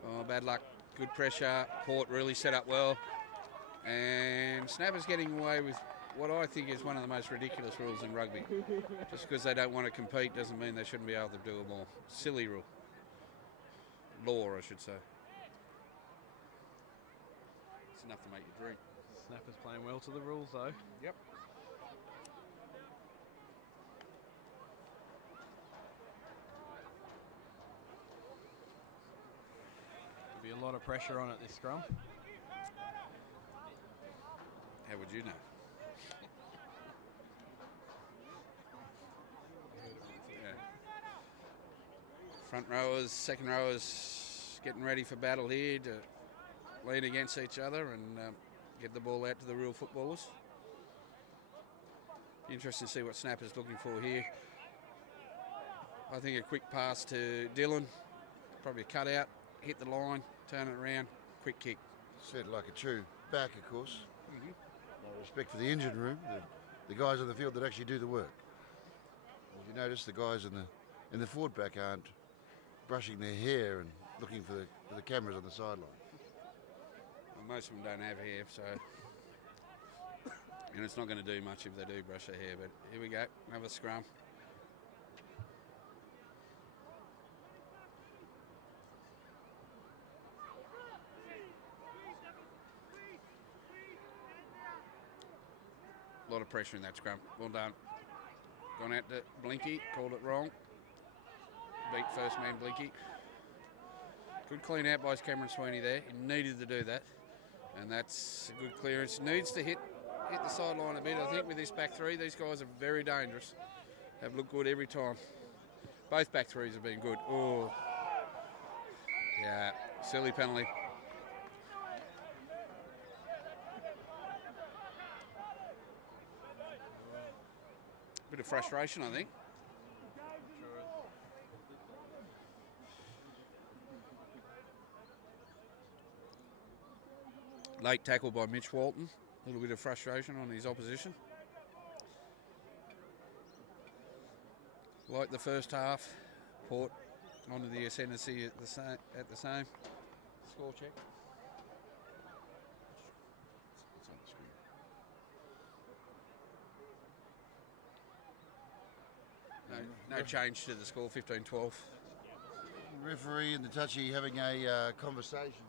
Oh, bad luck. Good pressure. Port really set up well. And Snapper's getting away with what I think is one of the most ridiculous rules in rugby. Just because they don't want to compete doesn't mean they shouldn't be able to do it more. Silly rule. Law, I should say. It's enough to make you drink. Snapper's playing well to the rules, though. Yep. There'll be a lot of pressure on it this scrum. How would you know? Yeah. Front rowers, second rowers getting ready for battle here to lean against each other and get the ball out to the real footballers. Interesting to see what Snapper's looking for here. I think a quick pass to Dylan, probably a cutout, hit the line, turn it around, quick kick. Said like a true back, of course. No respect for the engine room, the guys on the field that actually do the work. If you notice, the guys in the forward back aren't brushing their hair and looking for the cameras on the sideline. Well, most of them don't have hair, so and it's not going to do much if they do brush their hair. But here we go, another scrum. A lot of pressure in that scrum. Well done. Gone out to Blinky, called it wrong. Beat first man Blinky. Good clean out by Cameron Sweeney there. He needed to do that. And that's a good clearance. Needs to hit the sideline a bit, I think, with this back three. These guys are very dangerous. Have looked good every time. Both back threes have been good. Oh. Yeah, silly penalty. Bit of frustration, I think. Late tackle by Mitch Walton. A little bit of frustration on his opposition. Like the first half, Port onto the ascendancy at the same. Score check. It's on the screen. No change to the score, 15-12. The referee and the touchy having a conversation.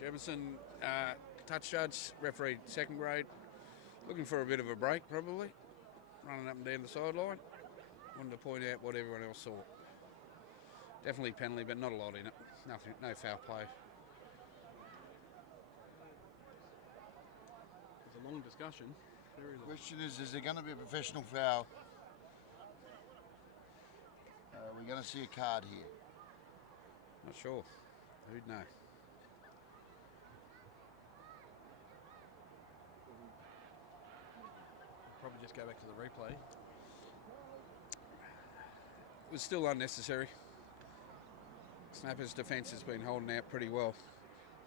Jemison, touch judge, referee second grade, looking for a bit of a break probably, running up and down the sideline. Wanted to point out what everyone else saw. Definitely penalty, but not a lot in it. Nothing, no foul play. It's a long discussion. Very The long. question is there going to be a professional foul? We're going to see a card here. Not sure. Who'd know? Probably just go back to the replay. It was still unnecessary. Snappers' defence has been holding out pretty well.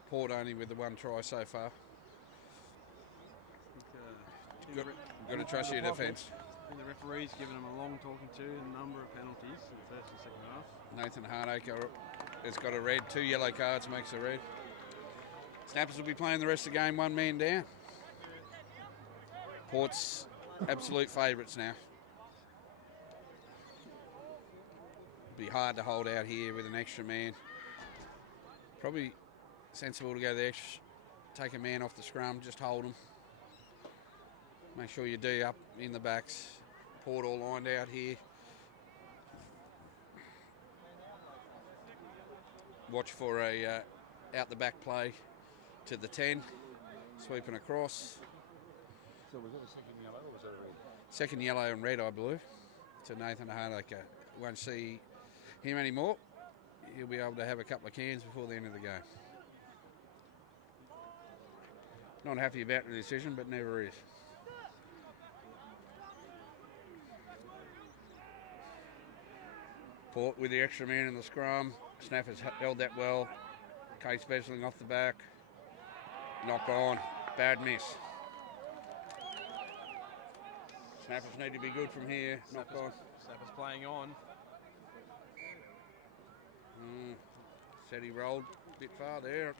Port only with the one try so far. Got to trust your defence. And the referee's given him a long talking to, a number of penalties in the first and second half. Nathan Hardacre has got a red. 2 yellow cards makes a red. Snappers will be playing the rest of the game, one man down. Port's absolute favourites now. Be hard to hold out here with an extra man. Probably sensible to go the extra, take a man off the scrum, just hold them. Make sure you D up in the backs. Port all lined out here. Watch for a out the back play to the 10, sweeping across. So was that a second yellow or was that a red? Second yellow and red, I believe, to Nathan Hardacre. Won't see him anymore. He'll be able to have a couple of cans before the end of the game. Not happy about the decision, but never is. Port with the extra man in the scrum. Snappers held that well. Case Besling off the back. Knock on. Bad miss. Snappers need to be good from here. Knock on. Snappers playing on. Said he rolled a bit far there.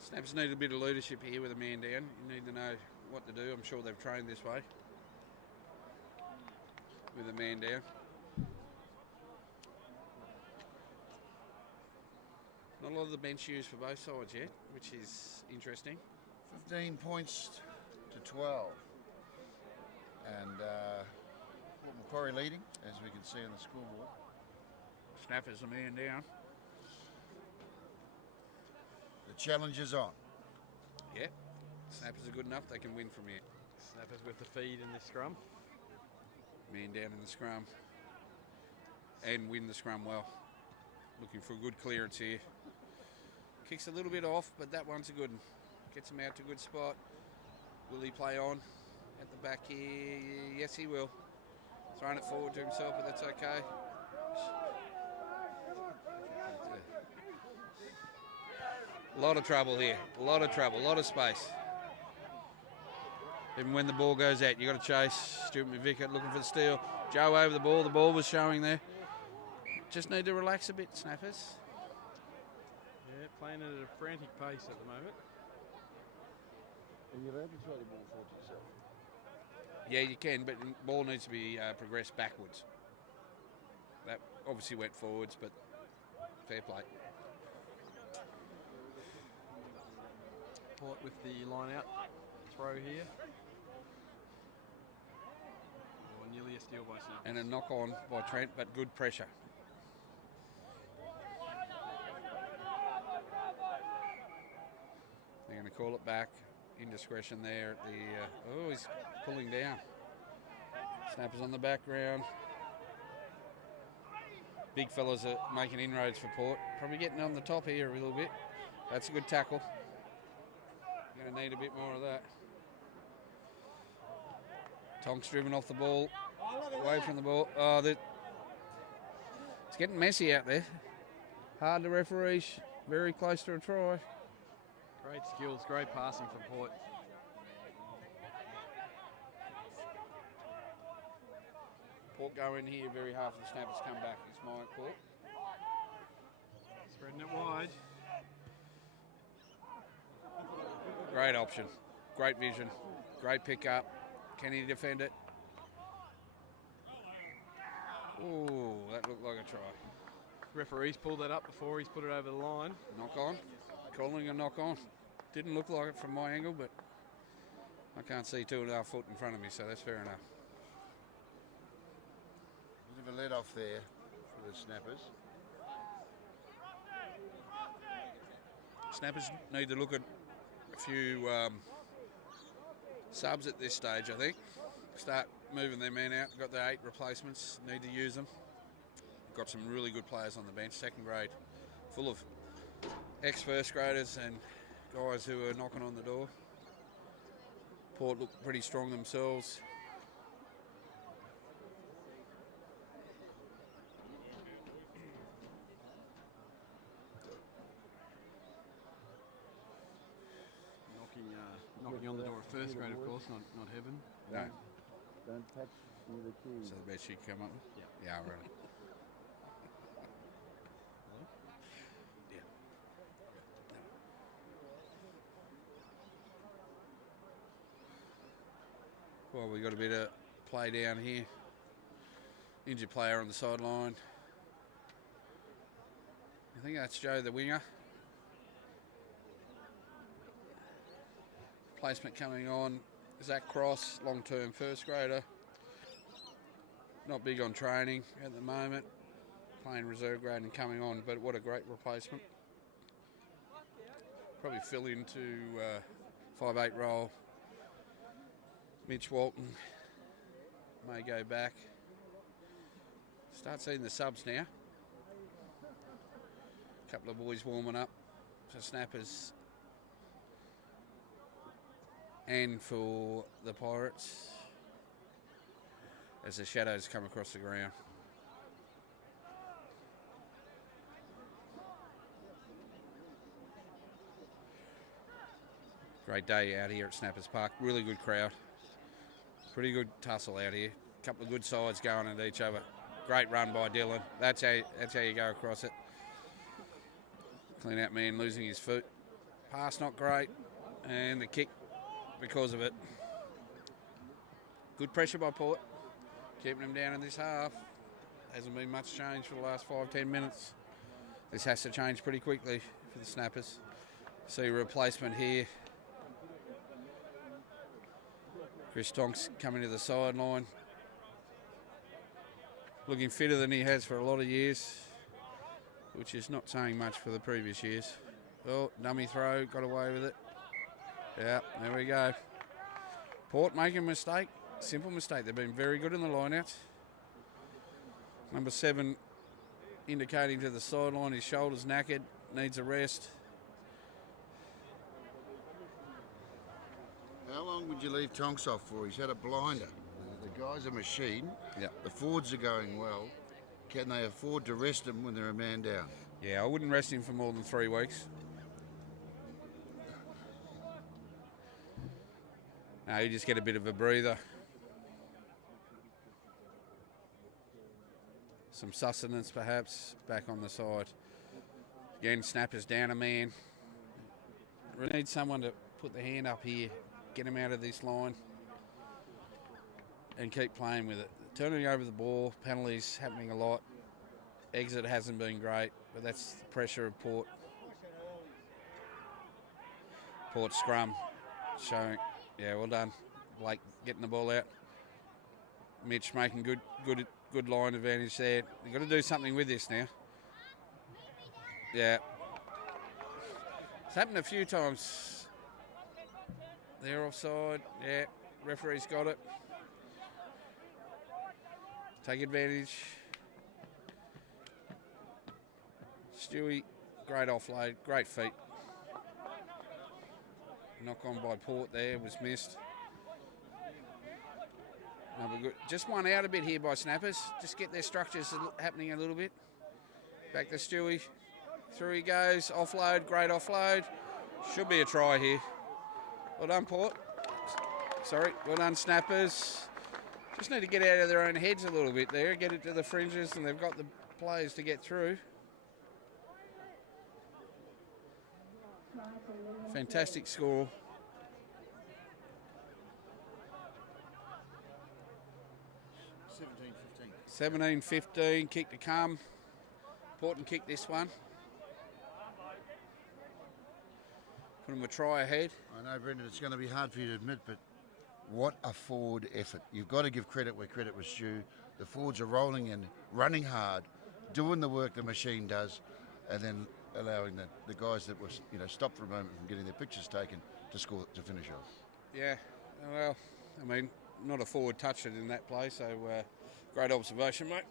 Snappers need a bit of leadership here with a man down. You need to know what to do. I'm sure they've trained this way with a man down. Not a lot of the bench used for both sides yet, which is interesting. 15 points to 12. And Macquarie leading, as we can see on the scoreboard. Snappers a man down. The challenge is on. Yeah, Snappers are good enough. They can win from here. Snappers with the feed in this scrum. Man down in the scrum. And win the scrum well. Looking for a good clearance here. Kicks a little bit off, but that one's a good one. Gets him out to a good spot. Will he play on at the back here? Yes, he will. Throwing it forward to himself, but that's okay. A lot of trouble here. A lot of trouble. A lot of space. Even when the ball goes out, you got to chase. Stuart McVicker looking for the steal. Joe over the ball. The ball was showing there. Just need to relax a bit, snappers. Yeah, playing at a frantic pace at the moment. Are you allowed to throw the ball forward to yourself? Yeah, you can, but the ball needs to be progressed backwards. That obviously went forwards, but fair play. Port with the line out throw here. Or nearly a steal by Snappers. And a knock on by Trent, but good pressure. They're going to call it back. Indiscretion there. He's pulling down. Snappers on the background. Big fellas are making inroads for Port. Probably getting on the top here a little bit. That's a good tackle. Going to need a bit more of that. Tonks driven off the ball. Away from the ball. It's getting messy out there. Hard to referee. Very close to a try. Great skills, great passing from Port. Port go in here, very half of the snappers come back. It's my Port. Spreading it wide. Great option, great vision, great pick up. Can he defend it? Ooh, that looked like a try. Referee's pulled that up before he's put it over the line. Knock on, calling a knock on. Didn't look like it from my angle, but I can't see 2.5 foot in front of me, so that's fair enough. Bit of a let off there for the snappers. Snappers need to look at a few subs at this stage, I think. Start moving their men out. Got their 8 replacements, need to use them. Got some really good players on the bench, second grade, full of ex-first graders and guys who are knocking on the door. Port look pretty strong themselves. Knocking on the door of first grade, of course, not heaven. No. Don't touch near the keys. So the best you can come up with? Yeah. Yeah, really. Yeah. Well, we got a bit of play down here. Injured player on the sideline. I think that's Joe, the winger. Placement coming on. Zach Cross, long-term first grader. Not big on training at the moment. Playing reserve grade and coming on, but what a great replacement. Probably fill into 5'8" role. Mitch Walton may go back. Start seeing the subs now. A couple of boys warming up for snappers and for the Pirates as the shadows come across the ground. Great day out here at Snappers Park. Really good crowd. Pretty good tussle out here. A couple of good sides going at each other. Great run by Dylan. That's how you go across it. Clean out man losing his foot. Pass not great. And the kick because of it. Good pressure by Port. Keeping them down in this half. Hasn't been much change for the last 5-10 minutes. This has to change pretty quickly for the Snappers. See a replacement here. Chris Tonks coming to the sideline. Looking fitter than he has for a lot of years, which is not saying much for the previous years. Oh, dummy throw, got away with it. Yeah, there we go. Port making a mistake, simple mistake. They've been very good in the lineouts. Number 7 indicating to the sideline, his shoulder's knackered, needs a rest. How long would you leave Tonks off for? He's had a blinder. The guy's a machine. Yeah. The forwards are going well. Can they afford to rest him when they're a man down? Yeah, I wouldn't rest him for more than 3 weeks. No, you just get a bit of a breather. Some sustenance perhaps, back on the side. Again, snappers down a man. We need someone to put the hand up here, get him out of this line and keep playing with it. Turning over the ball, penalties happening a lot. Exit hasn't been great, but that's the pressure of Port. Port scrum showing, yeah, well done. Blake getting the ball out. Mitch making good line advantage there. You've got to do something with this now. Yeah. It's happened a few times. They're offside. Yeah, referee's got it. Take advantage. Stewie, great offload, great feet. Knock on by Port there, was missed. Another good. Just one out a bit here by snappers. Just get their structures happening a little bit. Back to Stewie. Through he goes. Offload, great offload. Should be a try here. Well done, Port. Sorry, well done, snappers. Just need to get out of their own heads a little bit there. Get it to the fringes, and they've got the players to get through. Fantastic score. 17-15, kick to come. Important kick this one. Put them a try ahead. I know, Brendan, it's going to be hard for you to admit, but what a forward effort. You've got to give credit where credit was due. The forwards are rolling in, running hard, doing the work the machine does, and then allowing the guys that were stopped for a moment from getting their pictures taken to score, to finish off. Yeah, well, I mean, not a forward touched it in that play, so great observation, mate.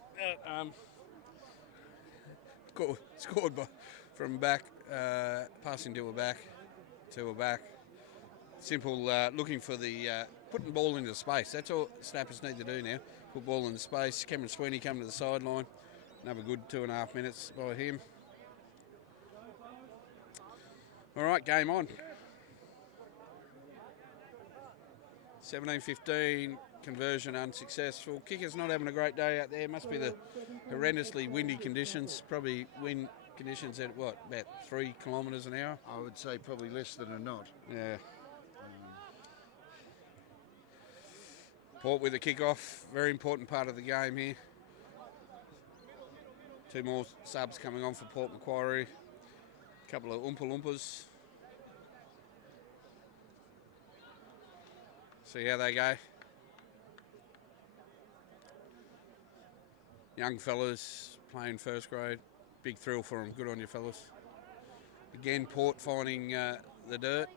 Scored from back, passing to a back. Simple, looking for the putting the ball into space. That's all snappers need to do now. Put ball into space. Cameron Sweeney come to the sideline. Another good 2.5 minutes by him. All right, game on. 17-15, conversion unsuccessful. Kicker's not having a great day out there. Must be the horrendously windy conditions. Probably wind conditions at what, about 3 kilometres an hour? I would say probably less than a knot. Yeah. Port with a kick-off. Very important part of the game here. 2 more subs coming on for Port Macquarie. A couple of Oompa Loompas. See how they go. Young fellas playing first grade. Big thrill for them. Good on you, fellas. Again, Port finding the dirt.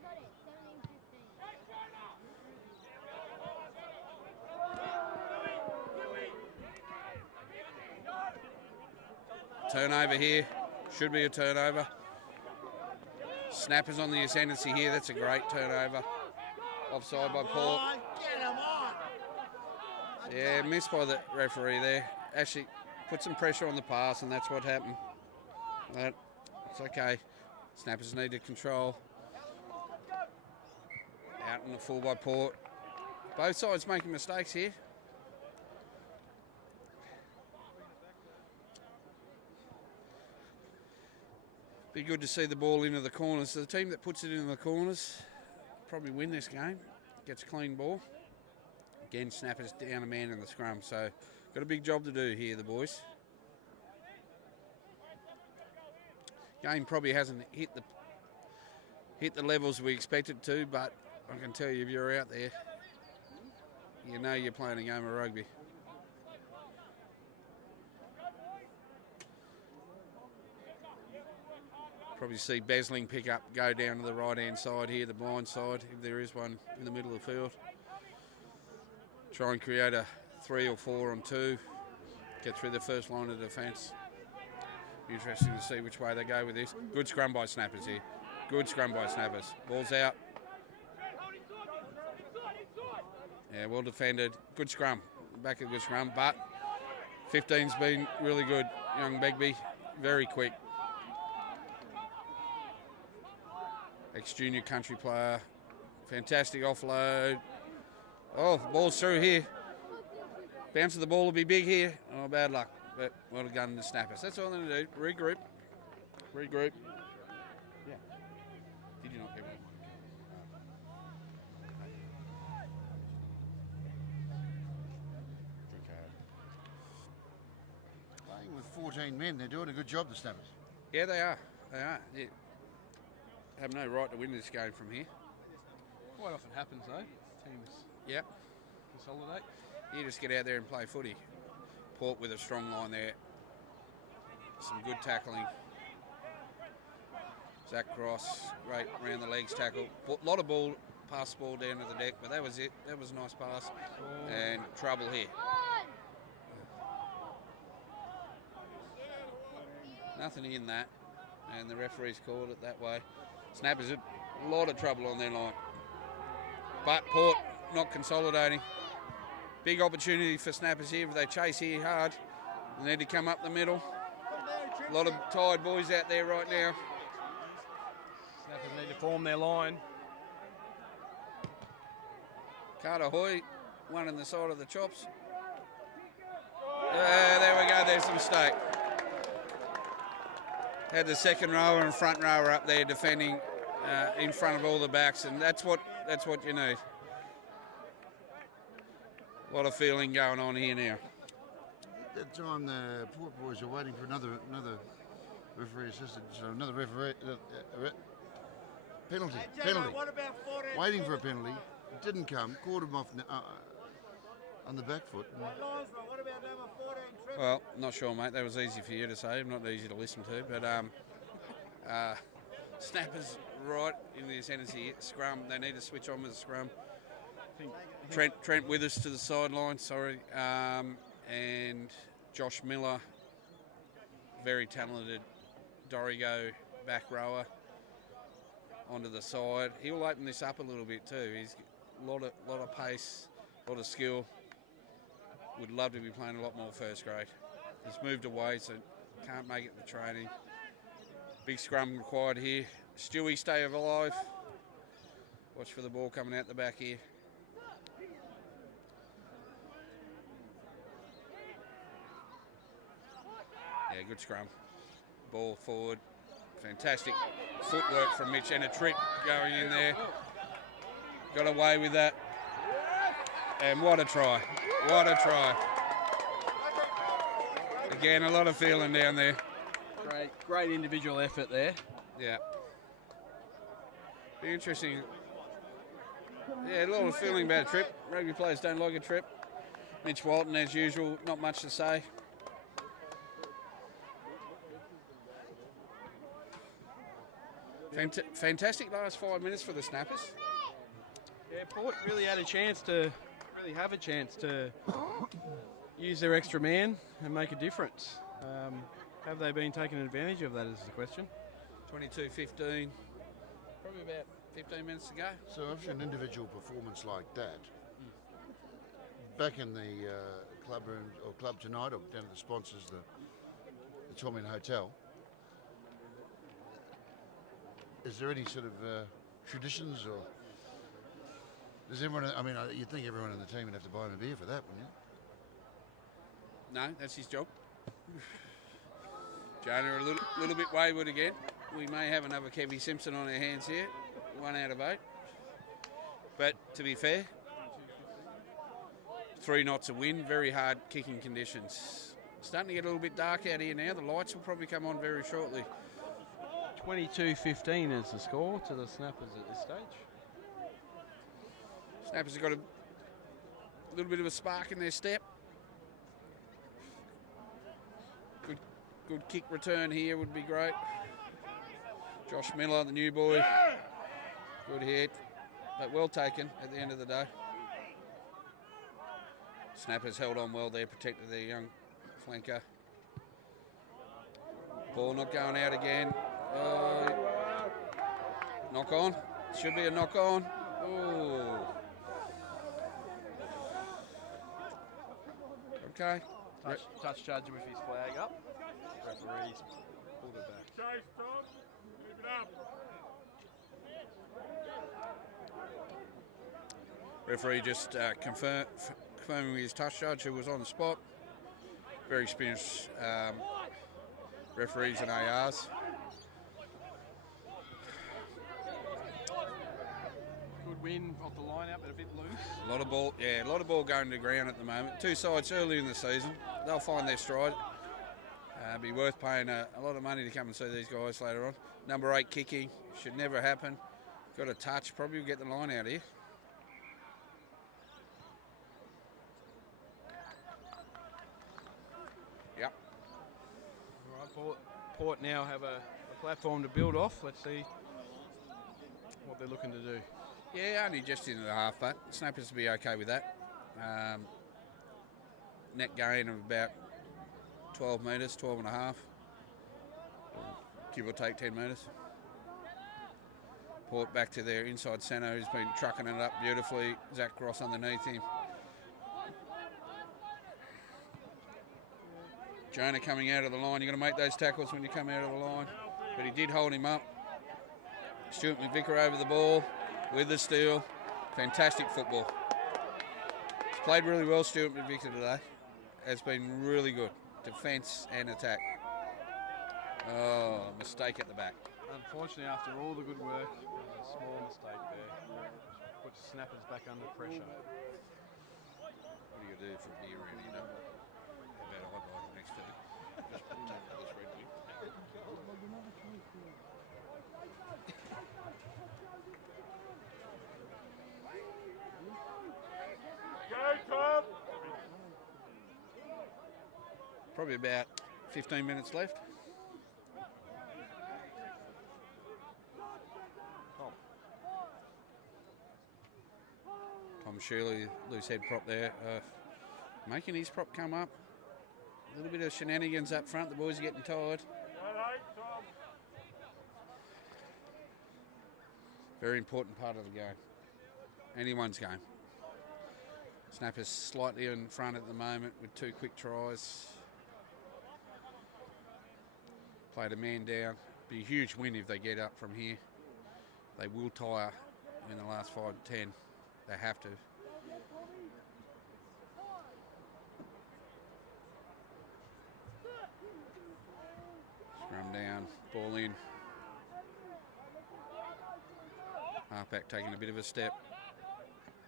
Turnover here. Should be a turnover. Snappers on the ascendancy here. That's a great turnover. Offside by Port. Yeah, missed by the referee there. Actually put some pressure on the pass, and that's what happened. It's okay. Snappers need to control. Out in the full by Port. Both sides making mistakes here. Be good to see the ball into the corners. So the team that puts it into the corners probably win this game. Gets a clean ball. Again, snappers down a man in the scrum. So got a big job to do here, the boys. Game probably hasn't hit the levels we expected to, but I can tell you, if you're out there, you know you're playing a game of rugby. Probably see Besling pick up, go down to the right-hand side here, the blind side, if there is one in the middle of the field. Try and create a 3 or 4 on 2. Get through the first line of defence. Interesting to see which way they go with this. Good scrum by snappers here. Good scrum by snappers. Ball's out. Yeah, well defended. Good scrum. Back of the good scrum, but 15's been really good. Young Begbie, very quick. Ex-junior country player. Fantastic offload. Oh, the ball's through here. Bounce of the ball will be big here. Oh, bad luck. But well done, the snappers. That's all they're going to do. Regroup. Regroup. Yeah. Did you not get one? Playing with 14 men, they're doing a good job, the Snappers. Yeah, they are. They are. Yeah. Have no right to win this game from here. Quite often happens though. Teams Yep. consolidate. You just get out there and play footy. Port with a strong line there. Some good tackling. Zach Cross, great round the legs tackle. A lot of ball, pass the ball down to the deck, but that was it. That was a nice pass. And trouble here. Nothing in that. And the referee's called it that way. Snappers, a lot of trouble on their line. But Port not consolidating. Big opportunity for Snappers here. If they chase here hard, they need to come up the middle. A lot of tired boys out there right now. Snappers need to form their line. Carter Hoy, one in the side of the chops. There we go, there's a mistake. Had the second rower and front rower up there defending in front of all the backs, and that's what you need. A lot of feeling going on here now. At that time, the Port boys are waiting for another referee assistant, so another referee penalty. What about 14? Waiting for a penalty, it didn't come. Caught him off on the back foot. What about number 14? Trevor? Well, not sure, mate. That was easy for you to say. Not easy to listen to. But Snappers right in the ascendancy. Scrum. They need to switch on with the scrum. Trent Withers to the sideline. Sorry, and Josh Miller, very talented Dorigo back rower, onto the side. He'll open this up a little bit too. He's a lot of pace, a lot of skill. Would love to be playing a lot more first grade. He's moved away, so can't make it to training. Big scrum required here. Stewie, stay alive. Watch for the ball coming out the back here. Yeah, good scrum. Ball forward. Fantastic footwork from Mitch and a trip going in there. Got away with that. And what a try. What a try. Again, a lot of feeling down there. Great individual effort there. Yeah. Be interesting. Yeah, a lot of feeling about a trip. Rugby players don't like a trip. Mitch Walton, as usual, not much to say. Fantastic last 5 minutes for the Snappers. Yeah, Port really have a chance to use their extra man and make a difference. Have they been taking advantage of that is the question. 22-15. Probably about 15 minutes to go. So after an individual performance like that, back in the club room or club tonight, or down at the sponsors, the Torment Hotel, is there any sort of traditions, or does everyone? I mean, you'd think everyone in the team would have to buy him a beer for that, wouldn't you? No, that's his job. Jonah a little bit wayward again. We may have another Kevy Simpson on our hands here. 1 out of 8. But to be fair, 3 knots a wind, very hard kicking conditions. Starting to get a little bit dark out here now. The lights will probably come on very shortly. 22-15 is the score to the Snappers at this stage. Snappers have got a little bit of a spark in their step. Good kick return here would be great. Josh Miller, the new boy. Good hit, but well taken at the end of the day. Snappers held on well there, protected their young flanker. Ball not going out again. Knock on. Should be a knock on. Ooh. Okay. Touch judge with his flag up. Referees pulled it back. Chase, Tom. Move it up. Referee just confirming with his touch judge, who was on the spot. Very experienced referees and ARs. Good win off the line out, but a bit loose. A lot of ball going to the ground at the moment. Two sides early in the season. They'll find their stride. Be worth paying a lot of money to come and see these guys later on. Number 8 kicking, should never happen. Got a touch, probably will get the line out here. Yep. All right, Port now have a platform to build off. Let's see what they're looking to do. Yeah, only just into the half, but Snappers will be okay with that. Net gain of about 12 metres, 12 and a half. Give or take 10 metres. Port back to their inside centre, who's been trucking it up beautifully. Zach Ross underneath him. Jonah coming out of the line. You've got to make those tackles when you come out of the line. But he did hold him up. Stuart McVicker over the ball with the steal. Fantastic football. He's played really well, Stuart McVicker, today. Has been really good. Defence and attack. Oh, mistake at the back. Unfortunately, after all the good work, a small mistake there. Puts Snappers back under pressure. What do you do from here, really? You know, about a hot line next to it. Just put it over this red wing. Go, Tom! Probably about 15 minutes left. Tom Shirley, loose head prop there, making his prop come up. A little bit of shenanigans up front. The boys are getting tired. Very important part of the game. Anyone's game. Snappers slightly in front at the moment with 2 quick tries. Played a man down. Be a huge win if they get up from here. They will tire in the last 5 to 10. They have to. Scrum down, ball in. Halfback taking a bit of a step.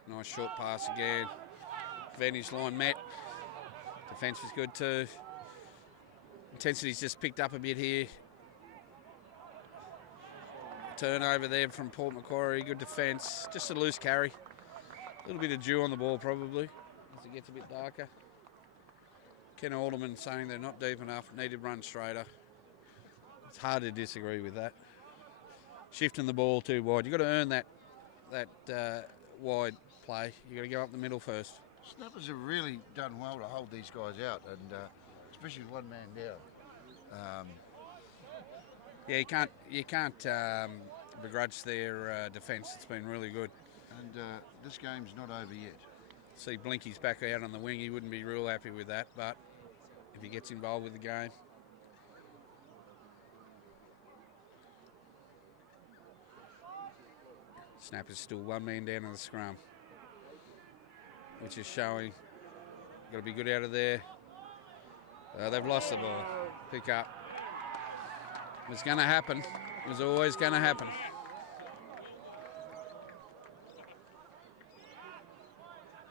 Nice short pass again. Vantage line met. Defence was good too. Intensity's just picked up a bit here. Turnover there from Port Macquarie. Good defence. Just a loose carry. A little bit of dew on the ball probably as it gets a bit darker. Ken Alderman saying they're not deep enough. Need to run straighter. It's hard to disagree with that. Shifting the ball too wide. You've got to earn that wide play. You've got to go up the middle first. Snappers have really done well to hold these guys out, and especially one man down. Yeah, you can't begrudge their defence. It's been really good. And this game's not over yet. See Blinky's back out on the wing. He wouldn't be real happy with that, but if he gets involved with the game. Snappers still one man down in the scrum, which is showing. Got to be good out of there. They've lost the ball. Pick up. It was going to happen. It was always going to happen.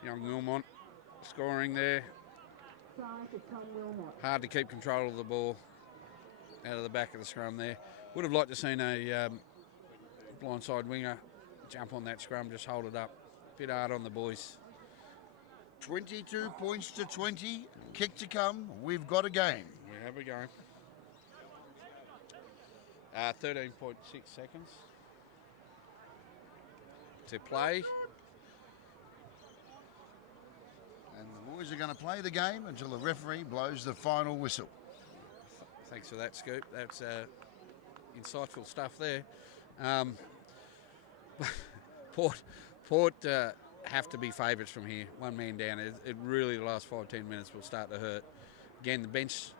Young Wilmot scoring there. Hard to keep control of the ball out of the back of the scrum there. Would have liked to seen a blindside winger jump on that scrum, just hold it up. Bit hard on the boys. 22 points to 20. Kick to come. We've got a game. We have a game. 13.6 seconds to play. And the boys are going to play the game until the referee blows the final whistle. Thanks for that, Scoop. That's insightful stuff there. Port have to be favourites from here. One man down. It really, the last 5-10 minutes will start to hurt. Again, the bench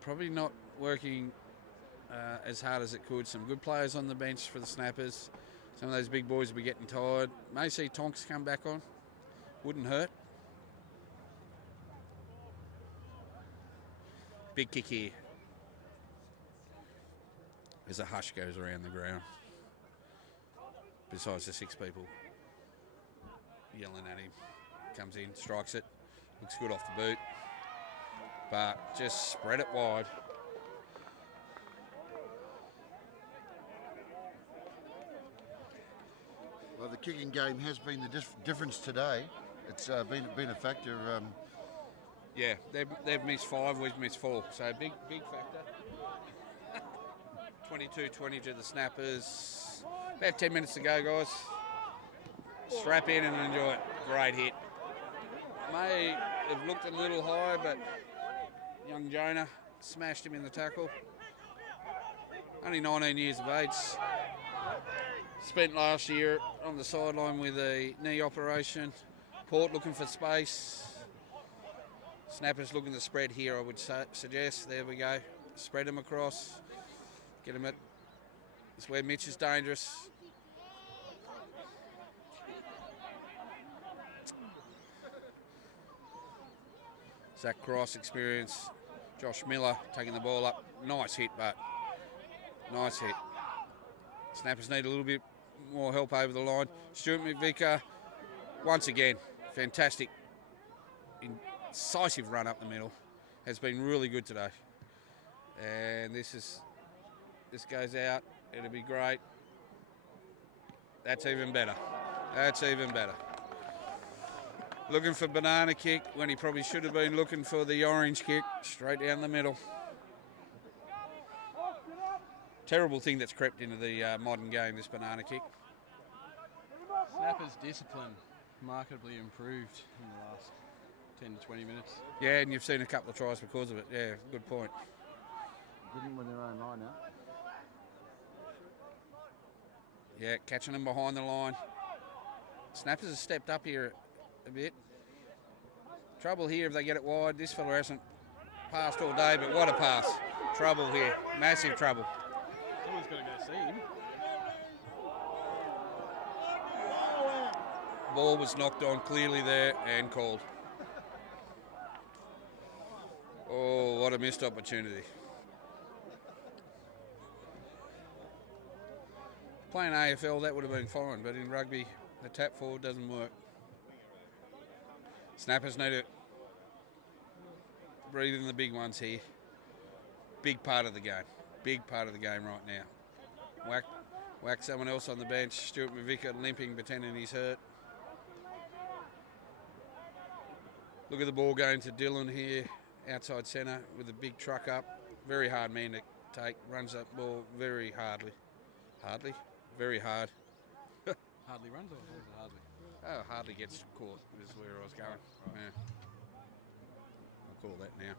probably not working as hard as it could. Some good players on the bench for the Snappers. Some of those big boys will be getting tired. May see Tonks come back on. Wouldn't hurt. Big kick here. As a hush goes around the ground. Besides the 6 people yelling at him. Comes in, strikes it. Looks good off the boot. But just spread it wide. Well, the kicking game has been the difference today. It's been a factor. Yeah, they've missed 5, we've missed 4. So big factor. 22-20 to the Snappers. About 10 minutes to go, guys. Strap in and enjoy it. Great hit. May have looked a little high, but young Jonah smashed him in the tackle. Only 19 years of age. Spent last year on the sideline with a knee operation. Port looking for space. Snappers looking to spread here, I would suggest. There we go. Spread them across. Get them at... It's where Mitch is dangerous. Zach Cross experience. Josh Miller taking the ball up. Nice hit, but nice hit. Snappers need a little bit more help over the line. Stuart McVicker, once again, fantastic, incisive run up the middle. Has been really good today. And this goes out. It'll be great. That's even better. That's even better. Looking for banana kick when he probably should have been looking for the orange kick. Straight down the middle. Terrible thing that's crept into the modern game, this banana kick. Snappers' discipline markedly improved in the last 10 to 20 minutes. Yeah, and you've seen a couple of tries because of it. Yeah, good point. Didn't win their own line out. Yeah, catching them behind the line. Snappers have stepped up here a bit. Trouble here if they get it wide. This fella hasn't passed all day, but what a pass. Trouble here. Massive trouble. Someone's got to go see him. Ball was knocked on clearly there and called. Oh, what a missed opportunity. Playing AFL, that would have been fine, but in rugby, the tap forward doesn't work. Snappers need to breathe in the big ones here. Big part of the game. Big part of the game right now. Whack someone else on the bench. Stuart McVicker limping, pretending he's hurt. Look at the ball going to Dylan here, outside centre with a big truck up. Very hard man to take. Runs that ball very hardly. Very hard. Hardly runs or is it hardly? Oh, hardly gets caught is where I was going. Yeah. I'll call that now.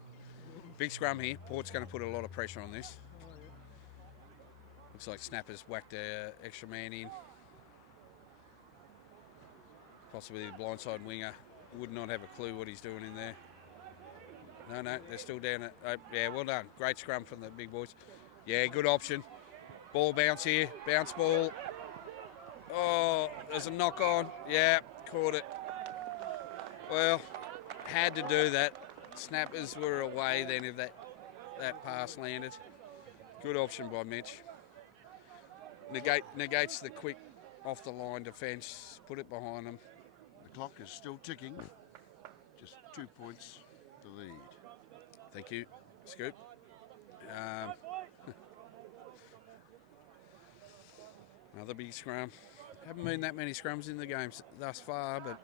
Big scrum here. Port's going to put a lot of pressure on this. Looks like Snappers whacked an extra man in. Possibly the blindside winger. Would not have a clue what he's doing in there. No, they're still down at... yeah, well done. Great scrum from the big boys. Yeah, good option. Ball bounce here. Bounce ball. Oh, there's a knock on. Yeah, caught it. Well, had to do that. Snappers were away then if that pass landed. Good option by Mitch. Negates the quick off the line defence. Put it behind them. The clock is still ticking. Just 2 points to lead. Thank you, Scoop. Another big scrum. Haven't been that many scrums in the game thus far, but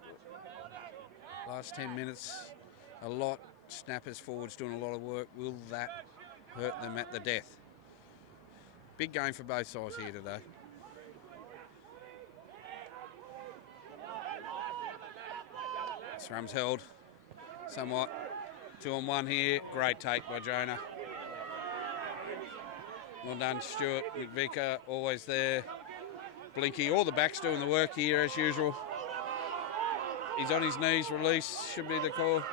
last 10 minutes, a lot. Snappers forwards doing a lot of work. Will that hurt them at the death? Big game for both sides here today. Scrum's held somewhat. 2 on 1 here. Great take by Jonah. Well done, Stuart. McVicker always there. Blinky, all the backs doing the work here as usual. He's on his knees, release should be the call.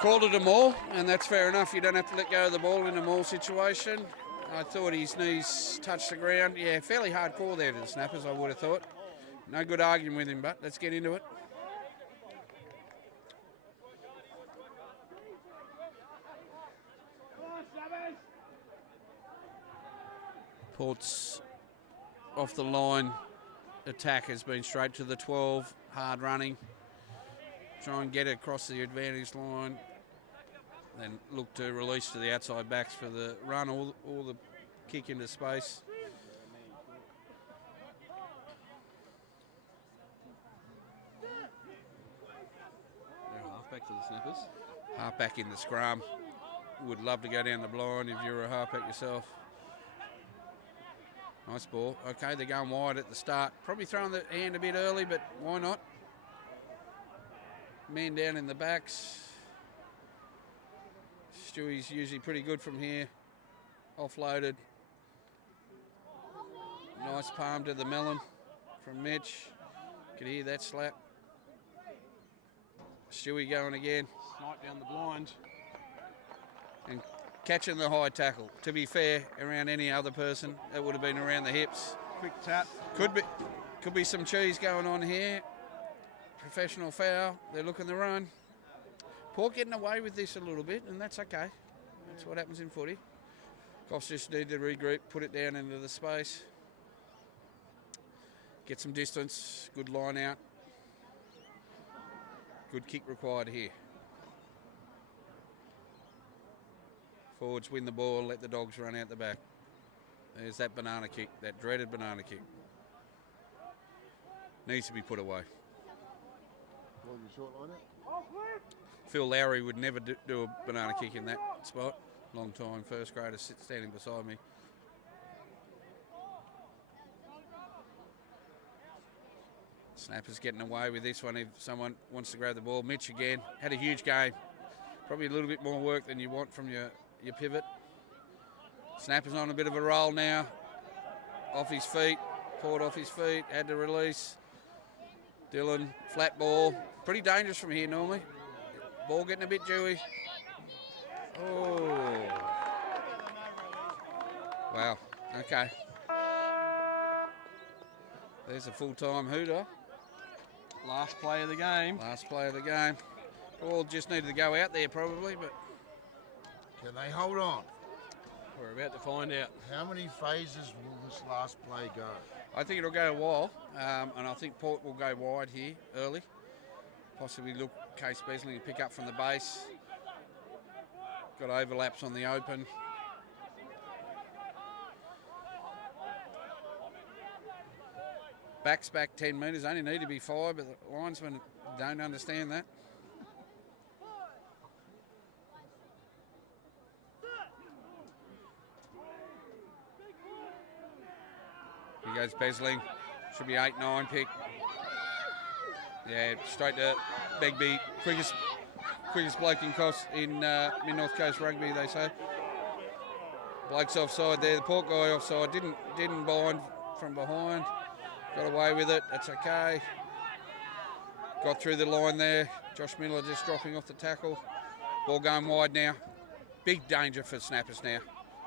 Called it a maul, and that's fair enough. You don't have to let go of the ball in a maul situation. I thought his knees touched the ground. Yeah, fairly hard call there to the Snappers, I would have thought. No good arguing with him, but let's get into it. Port's off the line. Attack has been straight to the 12. Hard running. Try and get it across the advantage line. Then look to release to the outside backs for the run or the kick into space. Halfback to the Snappers. Halfback in the scrum. Would love to go down the blind if you're a halfback yourself. Nice ball. Okay, they're going wide at the start. Probably throwing the hand a bit early, but why not? Man down in the backs. Stewie's usually pretty good from here. Offloaded. Nice palm to the melon from Mitch. Could hear that slap. Stewie going again. Snipe down the blind. And catching the high tackle. To be fair, around any other person, it would have been around the hips. Quick tap. Could be some cheese going on here. Professional foul. They're looking to run. Port getting away with this a little bit, and that's okay. That's what happens in footy. Coffs just need to regroup, put it down into the space. Get some distance. Good line out. Good kick required here. Forwards win the ball, let the dogs run out the back. There's that banana kick, that dreaded banana kick. Needs to be put away. What was your short line at? Phil Lowry would never do a banana kick in that spot. Long time, first grader standing beside me. Snappers getting away with this one if someone wants to grab the ball. Mitch again, had a huge game. Probably a little bit more work than you want from your pivot. Snappers on a bit of a roll now. Off his feet, Port off his feet, had to release. Dylan, flat ball. Pretty dangerous from here normally. Ball getting a bit dewy. Oh. Wow, okay. There's a full-time hooter. Last play of the game. Last play of the game. Ball just needed to go out there probably, but Can they hold on? We're about to find out. How many phases will this last play go? I think it'll go a while, and I think Port will go wide here early. Possibly look Case Besley to pick up from the base. Got overlaps on the open. Backs back 10 metres, only need to be 5, but the linesmen don't understand that. Here goes Besling. Should be 8-9 pick. Yeah, straight to Begbie. Quickest bloke in Coffs in North Coast Rugby, they say. Bloke's offside there. The Port guy offside. Didn't bind from behind. Got away with it. That's okay. Got through the line there. Josh Miller just dropping off the tackle. Ball going wide now. Big danger for Snappers now.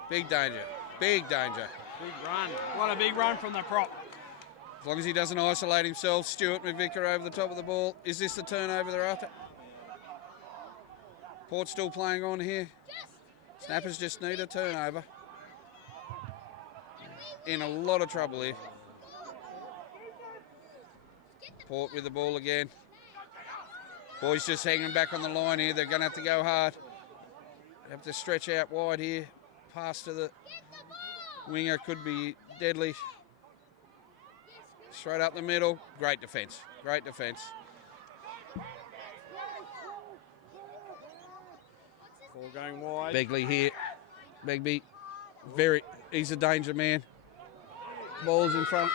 Big danger. Big danger. Big run. What a big run from the prop. As long as he doesn't isolate himself. Stewart McVicker over the top of the ball. Is this the turnover they're after? Port still playing on here. Snappers just need a turnover. In a lot of trouble here. Port with the ball again. Boys just hanging back on the line here. They're going to have to go hard. Have to stretch out wide here. Pass to the winger could be deadly. Straight up the middle. Great defence. Great defence. Ball going wide. Begley here. Begbie. He's a danger man. Ball's in front.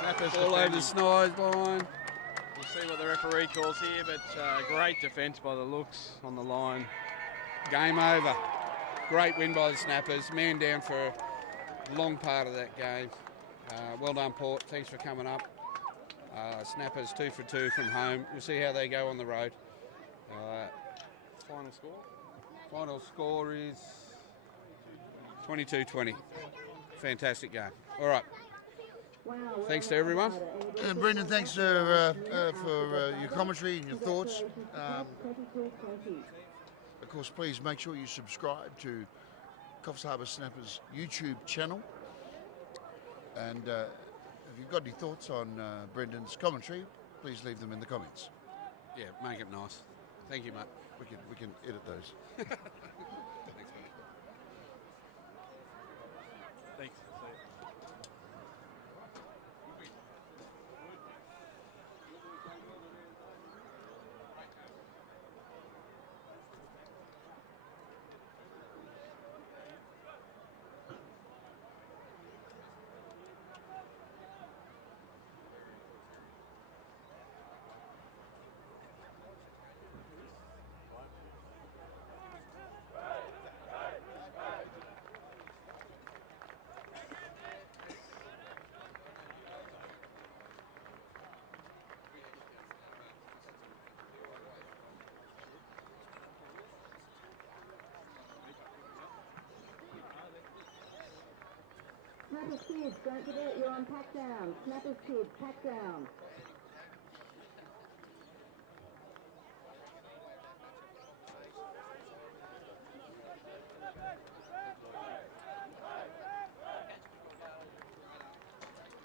Snappers All over the defending. snide line. We'll see what the referee calls here, but great defence by the looks on the line. Game over. Great win by the Snappers. Man down for a long part of that game. Well done, Port. Thanks for coming up. Snappers 2 for 2 from home. We'll see how they go on the road. Final score? Final score is 22-20. Fantastic game. All right. Thanks to everyone. And Brendan, thanks for your commentary and your thoughts. Of course, please make sure you subscribe to Coffs Harbour Snappers YouTube channel. And if you've got any thoughts on Brendan's commentary, please leave them in the comments. Yeah, make it nice. Thank you, mate. We can edit those. Thanks, mate. Thanks. Snappers kids, don't forget you're on pack down. Snappers kids, pack down.